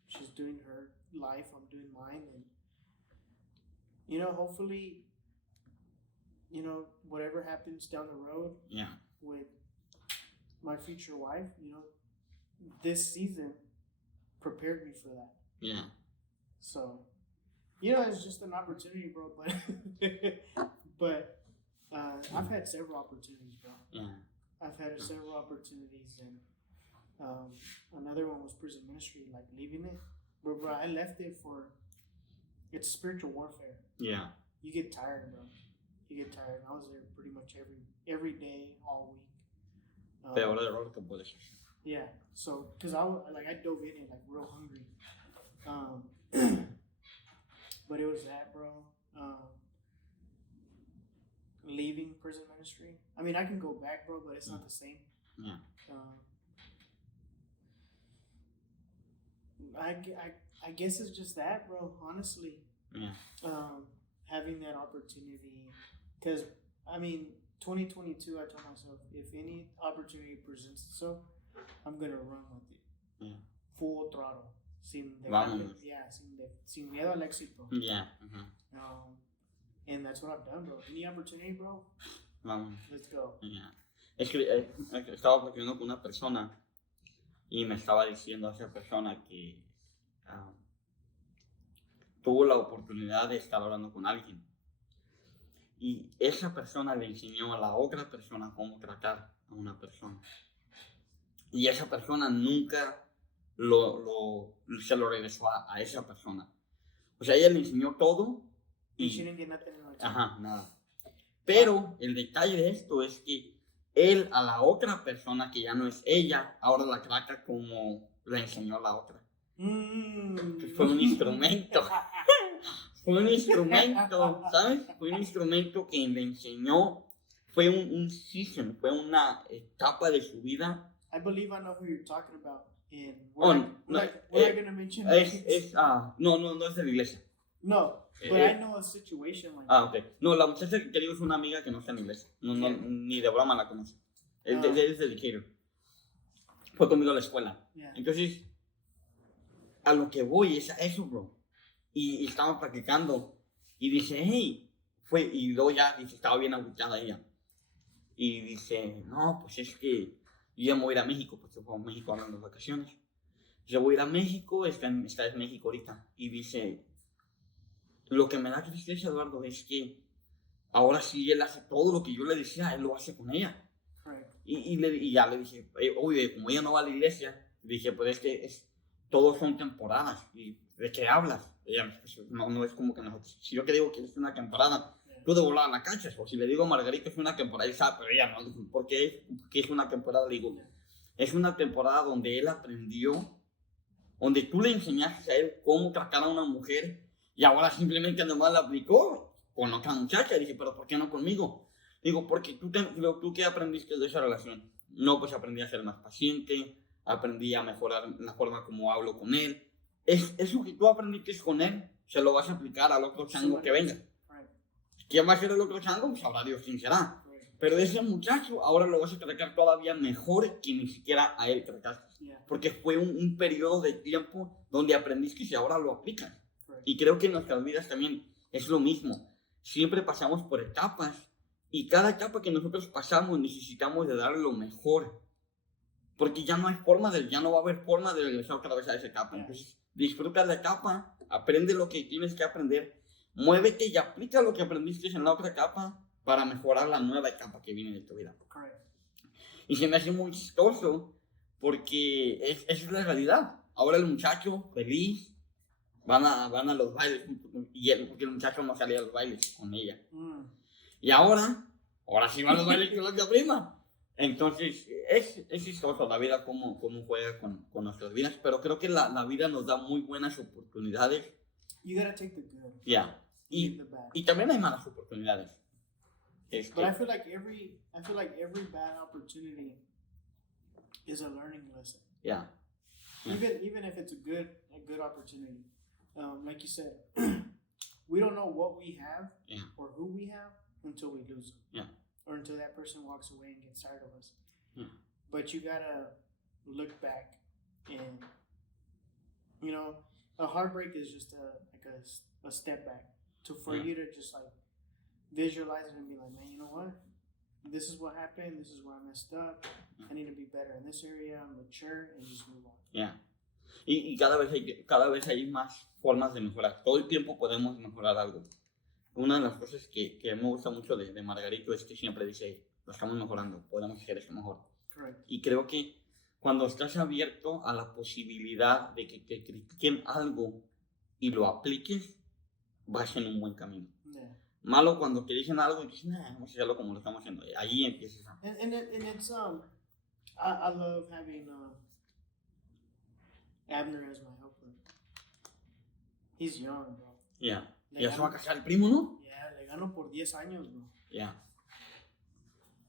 She's doing her life. I'm doing mine. And, hopefully, whatever happens down the road with my future wife, this season prepared me for that. Yeah. So, it's just an opportunity, bro. But I've had several opportunities, bro. Yeah. I've had several opportunities, and another one was prison ministry, like leaving it. But bro, I left it for it's spiritual warfare. Yeah. You get tired, bro. You get tired. I was there pretty much every day, all week. Peor de error que puedes hacer. Yeah. So, cause I dove in it like real hungry. But it was that, bro. leaving prison ministry. I mean, I can go back, bro, but it's not the same. Yeah. I guess it's just that, bro. Honestly. Yeah. Having that opportunity, because I mean, 2022. I told myself, if any opportunity presents itself, I'm gonna run with it. Yeah. Full throttle. Sin miedo al éxito. Yeah. And that's what I've done, bro. Any opportunity, bro? Vamos. Let's go. Yeah. Es que estaba platicando con una persona y me estaba diciendo a esa persona que tuvo la oportunidad de estar hablando con alguien y esa persona le enseñó a la otra persona cómo tratar a una persona y esa persona nunca se lo regresó a esa persona. O sea, ella le enseñó todo y nada. Pero el detalle de esto es que él a la otra persona que ya no es ella, ahora la trata como la enseñó a la otra. Fue un instrumento. Fue un instrumento, ¿sabes? Fue un instrumento que le enseñó. Fue un season, fue una etapa de su vida. I believe I know who you're talking about. We're not going to mention no es de la iglesia. No, but I know a situation like that. Ok. No, la muchacha que digo es una amiga que no está en la iglesia. No, ni de broma la conoce. Es dedicator. Fue conmigo a la escuela. Yeah. Entonces, a lo que voy es a eso, bro. Y estábamos practicando. Y dice, hey, y luego ya dice, estaba bien agüitada ella. Y dice, no, pues es que yo ya me voy a ir a México, porque fue a México hablando de vacaciones. Yo voy a ir a México, está en México ahorita. Y dice, lo que me da tristeza, Eduardo, es que ahora sí él hace todo lo que yo le decía, él lo hace con ella. Right. Y ya le dije, oye, como ella no va a la iglesia, dije, pues es que todos son temporadas. ¿Y de qué hablas? Ella, pues, no es como que nosotros. Si yo que digo que es una temporada, tú de volar a la cancha. O si le digo a Margarita es una temporada, y sabe, pero ella no. ¿Por qué es una temporada? Le digo, es una temporada donde él aprendió, donde tú le enseñaste a él cómo tratar a una mujer y ahora simplemente nomás la aplicó con otra muchacha. Dije, pero ¿por qué no conmigo? Digo, porque tú ¿qué aprendiste de esa relación? No, pues aprendí a ser más paciente, aprendí a mejorar la forma como hablo con él. Eso que tú aprendiste con él, se lo vas a aplicar al otro chango que venga. ¿Quién va a ser el otro chango? Pues sabrá Dios quién será. Pero ese muchacho ahora lo vas a tratar todavía mejor que ni siquiera a él trataste. Porque fue un periodo de tiempo donde aprendiste y ahora lo aplicas. Y creo que en nuestras vidas también es lo mismo. Siempre pasamos por etapas y cada etapa que nosotros pasamos necesitamos de darle lo mejor. Porque ya no va a haber forma de regresar otra vez a esa etapa. Entonces, disfruta la etapa, aprende lo que tienes que aprender, muévete y aplica lo que aprendiste en la otra etapa para mejorar la nueva etapa que viene de tu vida. Y se me hace muy chistoso porque esa es la realidad. Ahora el muchacho feliz van a los bailes porque el muchacho no salía a los bailes con ella. Y ahora sí van a los bailes con la otra prima. Entonces, es chistoso la vida, cómo juega con nuestras vidas, pero creo que la vida nos da muy buenas oportunidades. You gotta take the good. Yeah. Y también hay malas oportunidades. But I feel like every bad opportunity is a learning lesson. Yeah. Even if it's a good opportunity. Like you said, we don't know what we have or who we have until we lose them. Yeah. Or until that person walks away and gets tired of us. Yeah. But you gotta look back and, a heartbreak is just a step back for you to just like visualize it and be like, man, you know what? This is what happened. This is where I messed up. I need to be better in this area. I'm mature and just move on. Yeah. Y cada vez hay más formas de mejorar. Todo el tiempo podemos mejorar algo. Una de las cosas que me gusta mucho de Margarito es que siempre dice, lo estamos mejorando, podemos hacer esto mejor. Correct. Y creo que cuando estás abierto a la posibilidad de que te critiquen algo y lo apliques, vas en un buen camino. Yeah. Malo cuando te dicen algo y dices, vamos a hacerlo como lo estamos haciendo. Allí empiezas a... And it's, I love having Abner as my helper. He's young, bro. Yeah. ¿Ya se va a casar el primo, no? Yeah, le gano por 10 años, bro. Yeah.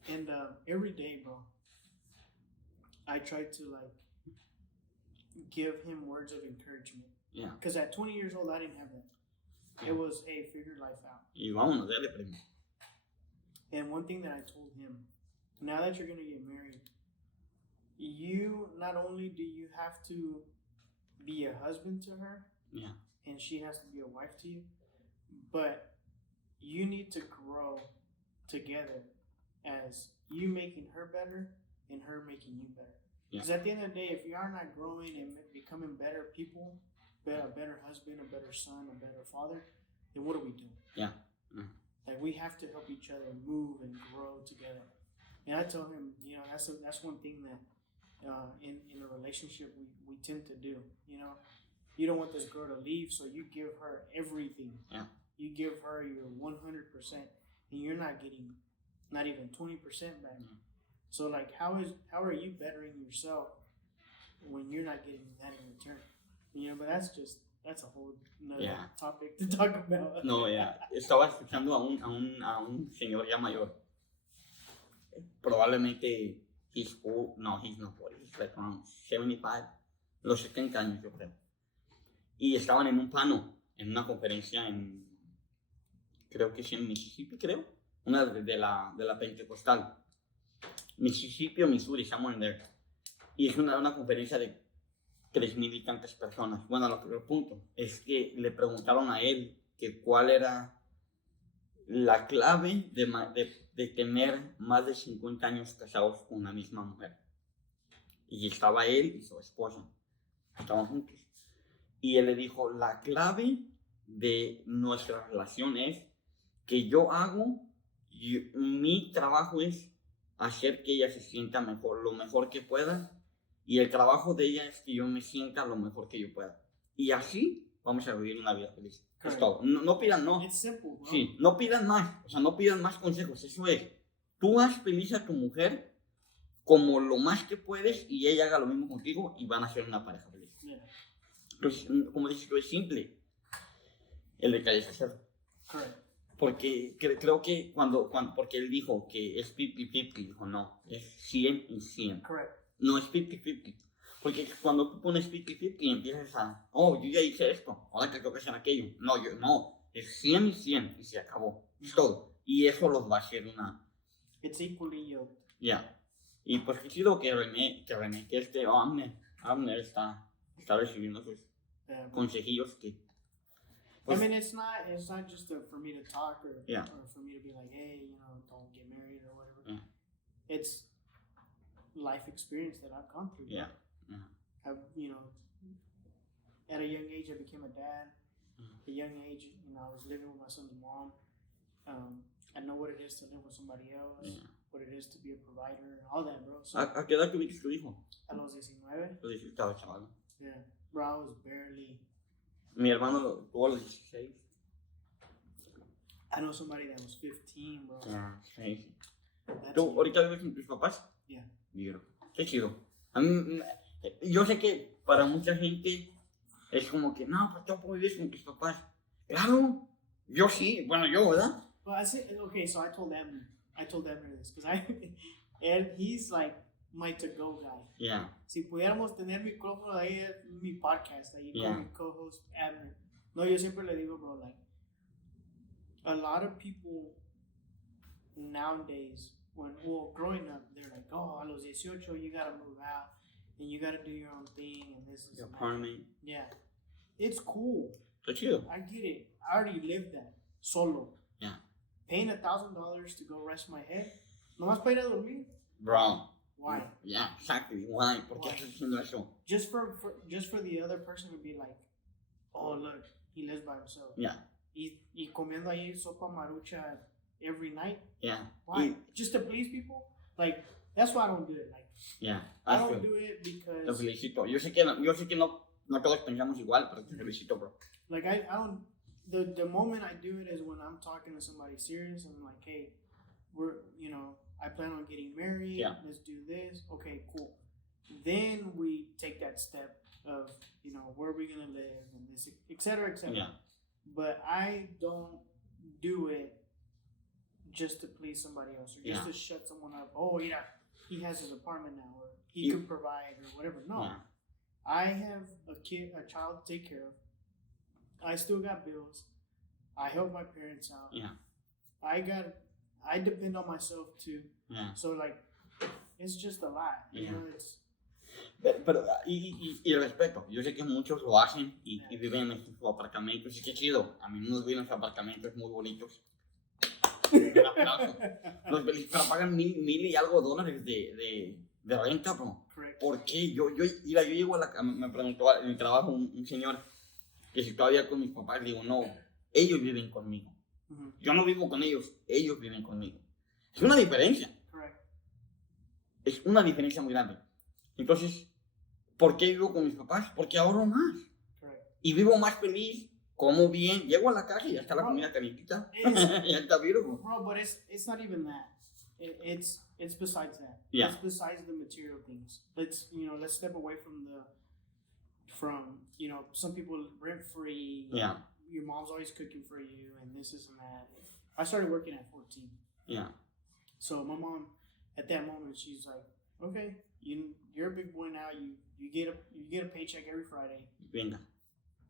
And every day, bro, I try to like give him words of encouragement. Yeah. Because at 20 years old, I didn't have that. It was, hey, figure life out. Y vámonos, dale primo. And one thing that I told him, now that you're gonna get married, you not only do you have to be a husband to her, Yeah. and she has to be a wife to you, but you need to grow together as you making her better and her making you better. Because at the end of the day, if you are not growing and becoming better people, a better husband, a better son, a better father, then what do we do? Yeah. Like, we have to help each other move and grow together. And I told him, you know, that's one thing that in a relationship we tend to do. You know, you don't want this girl to leave, so you give her everything. Yeah. You give her your 100%, and you're not getting not even 20% back. Mm-hmm. So like, how are you bettering yourself when you're not getting that in return? You know, but that's a whole nother topic to talk about. No, ya. Estaba escuchando a un señor ya mayor. Probablemente he's not 40, he's like around 75, los 70 años yo creo. Y estaban en un panel, en una conferencia creo que es en Mississippi, creo. Una de la Pentecostal. Mississippi o Missouri, somewhere in there. Y es una conferencia de 3,000 y tantas personas. Bueno, el punto es que le preguntaron a él que cuál era la clave de tener más de 50 años casados con la misma mujer. Y estaba él y su esposa. Estaban juntos. Y él le dijo, la clave de nuestra relación es que mi trabajo es hacer que ella se sienta mejor, lo mejor que pueda. Y el trabajo de ella es que yo me sienta lo mejor que yo pueda. Y así vamos a vivir una vida feliz. Es todo. No pidan, no. It's simple, bro. Sí, no pidan más. O sea, no pidan más consejos. Eso es. Tú haz feliz a tu mujer como lo más que puedes y ella haga lo mismo contigo y van a ser una pareja feliz. Yeah. Entonces, como dices tú, es simple el de que hayas que hacerlo. Correct. Porque creo que porque él dijo que es 50-50, dijo no, es 100 y 100. Correct. No es 50-50. Porque cuando tú pones 50-50 y empiezas yo ya hice esto, ahora que tengo que hacer aquello. No, es 100 y 100 y se acabó. Es todo. Y eso los va a hacer una... It's equally yoked. Ya. Y pues qué chido que Rene, Abner está recibiendo sus consejillos que... I mean, it's not just for me to talk or for me to be like, hey, you know, don't get married or whatever. Yeah. It's life experience that I've gone through. Yeah. I've, you know, at a young age I became a dad. At a young age, you know, I was living with my son's mom. I know what it is to live with somebody else, what it is to be a provider, all that, bro. So, ¿A qué edad tuviste tu hijo? a los 19. Los 19, estaba chaval. Yeah, bro, I was barely... Mi hermano lo tuvo a los 16. I know somebody that was 15, bro. Sí. That's ¿Tú young. ahorita vives con tus papás? Yeah. Qué chido. A mí, yo sé que para mucha gente es como que, no, pues tú vives con tus papás. Claro, yo sí, bueno, yo, ¿verdad? Well, I said, okay, so I told Emily this, because and he's like my to-go guy. Yeah. Si pudiéramos tener micrófono ahí en mi podcast, ahí Yeah. con mi co-host, Abner. No, yo siempre le digo, bro, like, a lot of people nowadays, growing up, they're like, oh, a los 18, you gotta move out, and you gotta do your own thing, and this is... Apartment. Yeah. It's cool. Está chido. I get it. I already lived that. Solo. Yeah. Paying $1,000 to go rest my head. Nomás para ir a dormir. Bro. Why? Yeah, exactly. Why? ¿Por qué estás haciendo eso? Just for the other person to be like, oh, look, he lives by himself. Yeah. Y comiendo ahí sopa marucha every night. Yeah. Why? Just to please people? Like, that's why I don't do it. Like, Yeah. I don't do it because... Te felicito. Yo sé que no todos pensamos igual, pero te felicito, bro. Like, I don't... The moment I do it is when I'm talking to somebody serious and I'm like, hey, I plan on getting married. Yeah. Let's do this. Okay, cool. Then we take that step of, where are we going to live and this, et cetera, et cetera. Yeah. But I don't do it just to please somebody else or just Yeah. to shut someone up. Oh, yeah, he has his apartment now, or he You- can provide, or whatever. No, Yeah. I have a child to take care of. I still got bills. I help my parents out. Yeah. I depend on myself too. Yeah. So like, it's just a lot. You Yeah. know, it's Pero y respeto, yo sé que muchos lo hacen y viven en sus apartamentos, y qué chido. A mí nos viven en sus apartamentos muy bonitos. Un aplauso. Pero pagan mil y algo dólares de renta, bro. correct. ¿Por qué? Mira, yo llego me preguntó en el trabajo un señor que si todavía con mis papás, digo, no, ellos viven conmigo. Mm-hmm. Yo no vivo con ellos viven conmigo. Es una diferencia. Correct. Es una diferencia muy grande. Entonces, ¿por qué vivo con mis papás? Porque ahorro más. Correct. Y vivo más feliz, como bien. Llego a la casa y ya está la comida calientita. Ya está vivo. Bro, but it's not even that. It's besides that. Yeah. It's besides the material things. Let's step away from some people rent free. Yeah. Your mom's always cooking for you and this and that. I started working at 14. Yeah. So my mom, at that moment, she's like, okay, you're a big boy now. You get a paycheck every Friday. Venga.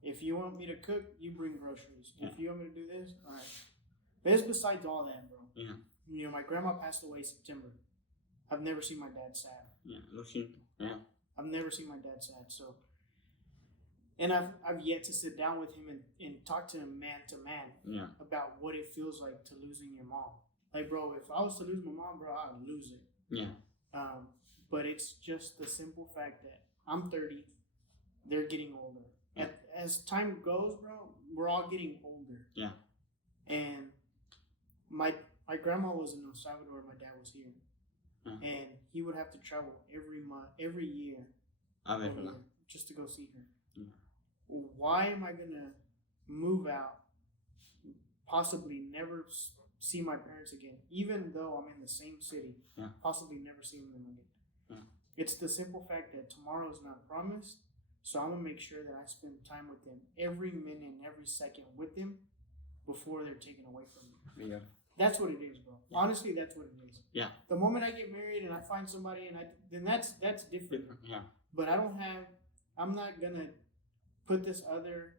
If you want me to cook, you bring groceries. Yeah. If you want me to do this, all right. But it's besides all that, bro. Yeah. You know, my grandma passed away September. I've never seen my dad sad. Yeah. Lo siento. Yeah. I've never seen my dad sad. So, and I've yet to sit down with him and talk to him man to man Yeah. about what it feels like to losing your mom. Like, bro, if I was to lose my mom, bro, I'd lose it. Yeah. But it's just the simple fact that I'm 30, they're getting older. Yeah. As time goes, bro, we're all getting older. Yeah. And my grandma was in El Salvador, my dad was here. Yeah. And he would have to travel every year A ver, over ¿verdad? there just to go see her. Yeah. Why am I gonna move out, possibly never see my parents again, even though I'm in the same city, Yeah. possibly never seeing them again? Yeah. It's the simple fact that tomorrow is not promised, so I'm gonna make sure that I spend time with them every minute and every second with them before they're taken away from me. Yeah. That's what it is, bro. Yeah. Honestly, that's what it is. Yeah. The moment I get married and I find somebody then that's different. Yeah. But I'm not gonna put this other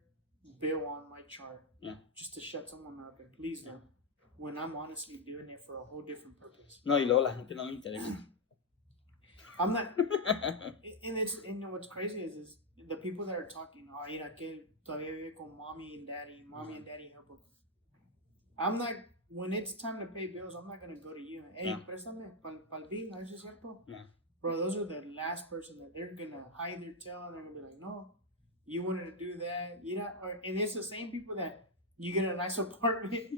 bill on my chart Yeah. just to shut someone up and please them when I'm honestly doing it for a whole different purpose. No, y luego la gente no me interesa. I'm not, and what's crazy is the people that are talking, oh, mira que todavía vive con mommy and daddy and daddy help him. I'm not, when it's time to pay bills, I'm not gonna go to you and, hey, Yeah. préstame pa'l bill, ¿es cierto? Yeah. Bro, those are the last person that they're gonna hide their tail and they're gonna be like, no, you wanted to do that, and it's the same people that you get a nice apartment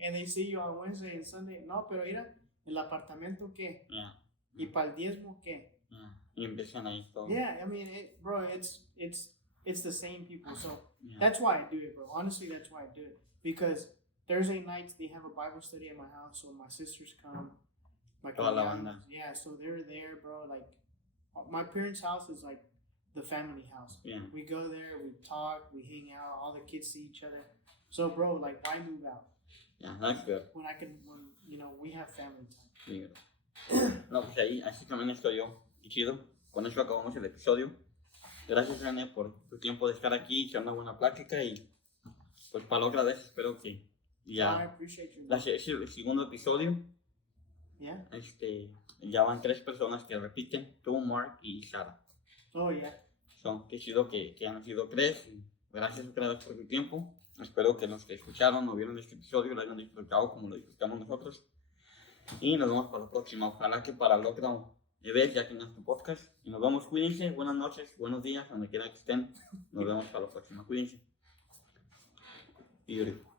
and they see you on Wednesday and Sunday. No, pero mira, el apartamento qué, Yeah. y pa'l diezmo qué. Yeah. Y empiezan ahí todo. Yeah, I mean, bro, it's the same people. So Yeah. that's why I do it, bro. Honestly, that's why I do it, because Thursday nights they have a Bible study at my house, so my sisters come. My Toda la cousins, banda. yeah, so they're there, bro. Like, my parents' house is like the family house. Yeah. We go there, we talk, we hang out, all the kids see each other. So, bro, like, why move out Yeah, that's good. when we have family time? Sí. No, pues ahí, así también estoy yo. Y chido. Con eso acabamos el episodio. Gracias, Rene, por tu tiempo de estar aquí, echar una buena plática y pues para la otra vez espero que I ya appreciate you. es el segundo episodio. Yeah. Ya van 3 personas que repiten, tú, Mark y Sara. Oh, yeah. Qué chido que han sido 3. Gracias otra vez por tu tiempo. Espero que los que escucharon o vieron este episodio lo hayan disfrutado como lo disfrutamos nosotros. Y nos vemos para la próxima. Ojalá que para el otro vez ya tengas tu podcast. Y nos vemos. Cuídense. Buenas noches, buenos días, donde quiera que estén. Nos vemos para la próxima. Cuídense. Beautiful.